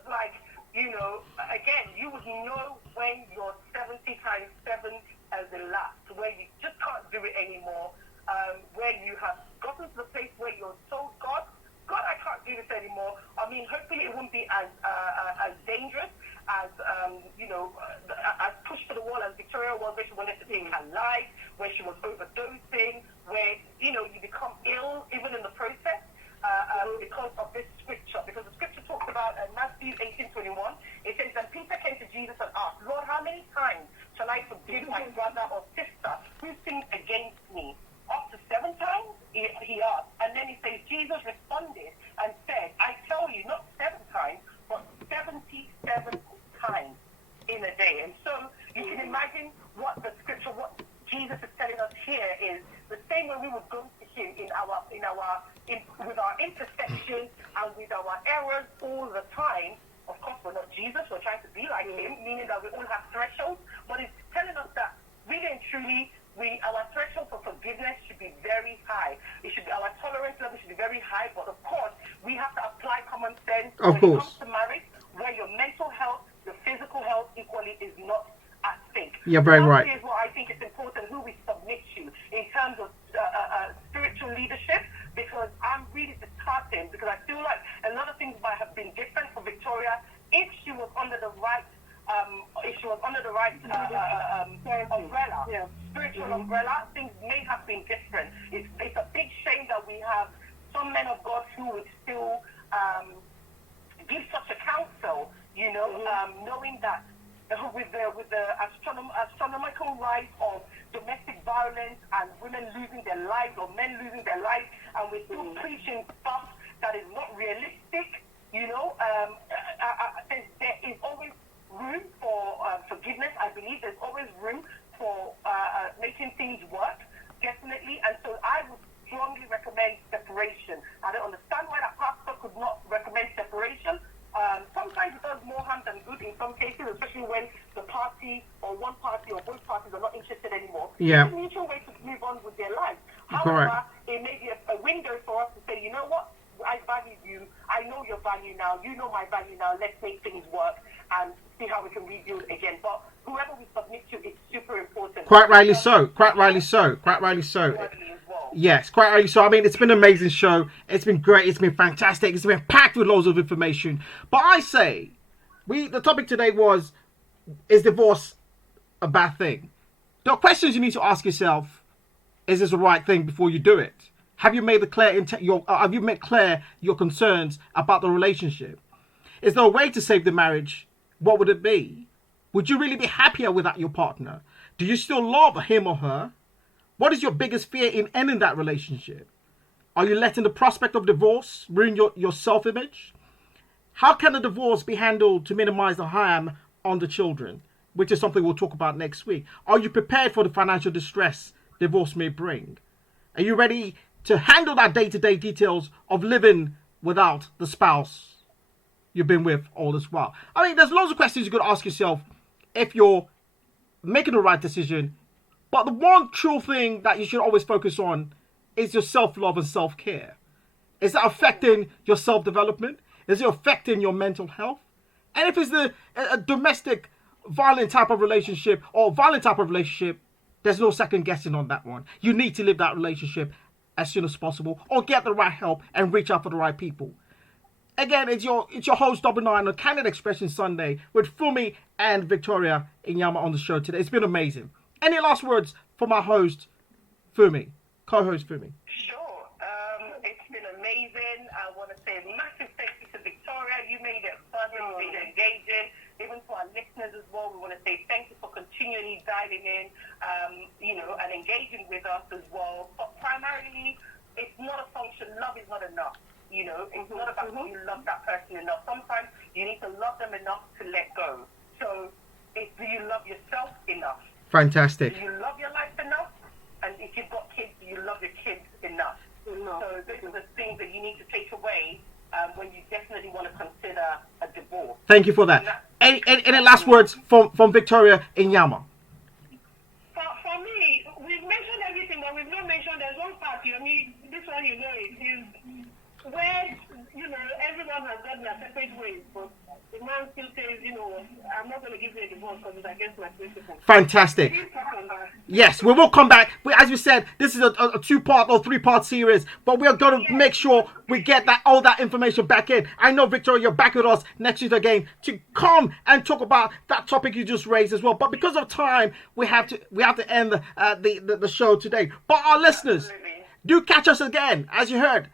again, you would know when your 70 times 7 has elapsed, where you just can't do it anymore, where you have gotten to the place where you're told God, I can't do this anymore. I mean, hopefully it won't be as dangerous as as pushed to the wall as Victoria was, where she wanted to take her life, where she was overdosing, where you become ill even in the process because of this scripture. Because the scripture talks about Matthew 18:21. It says that Peter came to Jesus and asked, Lord, how many times shall I forgive my brother or sister who sins against me? Up to 7 times? He asked. And then he says, Jesus responded and said, I tell you, not 7 times, but 77 times in a day. And so you can imagine what the scripture, what Jesus is telling us here is the same way we would go to him with our imperfections and with our errors all the time. Of course, we're not Jesus, we're trying to be like him, meaning that we all have thresholds, but it's telling us that really and truly our threshold for forgiveness should be very high. Our tolerance level should be very high, but of course, we have to apply common sense when it comes to marriage, where your mental health, your physical health equally is not at stake. You're very right. Here's what I think is important, who we submit to in terms of spiritual leadership, because I'm really disheartened, because I feel like a lot of things might have been different for Victoria if she was under the right umbrella, spiritual umbrella. Things may have been different. It's a big shame that we have some men of God who would still give such a counsel, knowing that with the astronomical rise of domestic violence and women losing their lives or men losing their lives, and we're still preaching stuff that is not realistic. There is always room for forgiveness. I believe there's always room for making things work, definitely. And so I would strongly recommend separation. I don't understand why that pastor could not recommend separation. Sometimes it does more harm than good in some cases, especially when the party or one party or both parties are not interested anymore. Yeah. It's a mutual way to move on with their lives. However, it may be a window for us to say, you know what, I value you, I know your value now, you know my value now, let's make things work and see how we can rebuild again. But whoever we submit to is super important. Quite rightly so. Quite rightly so. Quite rightly so. Yes, quite rightly so. I mean, it's been an amazing show. It's been great. It's been fantastic. It's been packed with loads of information. But I say, The topic today was, is divorce a bad thing? There are questions you need to ask yourself. Is this the right thing before you do it? Have you made clear your concerns about the relationship? Is there a way to save the marriage? What would it be? Would you really be happier without your partner? Do you still love him or her? What is your biggest fear in ending that relationship? Are you letting the prospect of divorce ruin your self-image? How can a divorce be handled to minimize the harm on the children? Which is something we'll talk about next week. Are you prepared for the financial distress divorce may bring? Are you ready to handle that day-to-day details of living without the spouse you've been with all this while? I mean, there's loads of questions you could ask yourself if you're making the right decision. But the one true thing that you should always focus on is your self-love and self-care. Is that affecting your self-development? Is it affecting your mental health? And if it's a domestic violent type of relationship or violent type of relationship, there's no second guessing on that one. You need to live that relationship as soon as possible, or get the right help and reach out for the right people. Again, it's your host, Double Nine, on Candid Expression Sunday with Fumi and Victoria Inyama on the show today. It's been amazing. Any last words for my host, Fumi, co-host Fumi? Sure. It's been amazing. I want to say a massive thank you to Victoria. You made it fun, you made it engaging. Even to our listeners as well, we want to say thank you for continually diving in, and engaging with us as well. But primarily, it's not a function. Love is not enough. It's not about you love that person enough. Sometimes you need to love them enough to let go. So, do you love yourself enough? Fantastic. Do you love your life enough? And if you've got kids, do you love your kids enough? No. So these are the things that you need to take away when you definitely want to consider a divorce. Thank you for that. Any last words from Victoria Inyama? For me, we've mentioned everything, but we've not mentioned there's one part, this one it is where, everyone has got their separate ways, but the man still says, I'm not going to give you a divorce because it's against my principles. Fantastic. Yes, we will come back. As we said, this is a 2-part or 3-part series, but we are going to make sure we get all that information back in. I know, Victoria, you're back with us next week again to come and talk about that topic you just raised as well. But because of time, we have to end the show today. But our listeners, do catch us again. As you heard,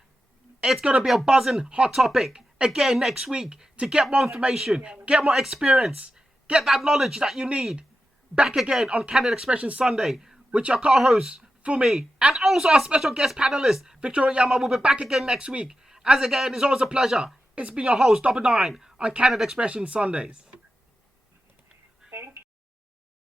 it's going to be a buzzing hot topic again next week to get more information, get more experience, get that knowledge that you need. Back again on Candid Expression Sunday with your co-host, Fumi, and also our special guest panelist, Victoria Yama, will be back again next week. As again, it's always a pleasure. It's been your host, Double Nine, on Candid Expression Sundays.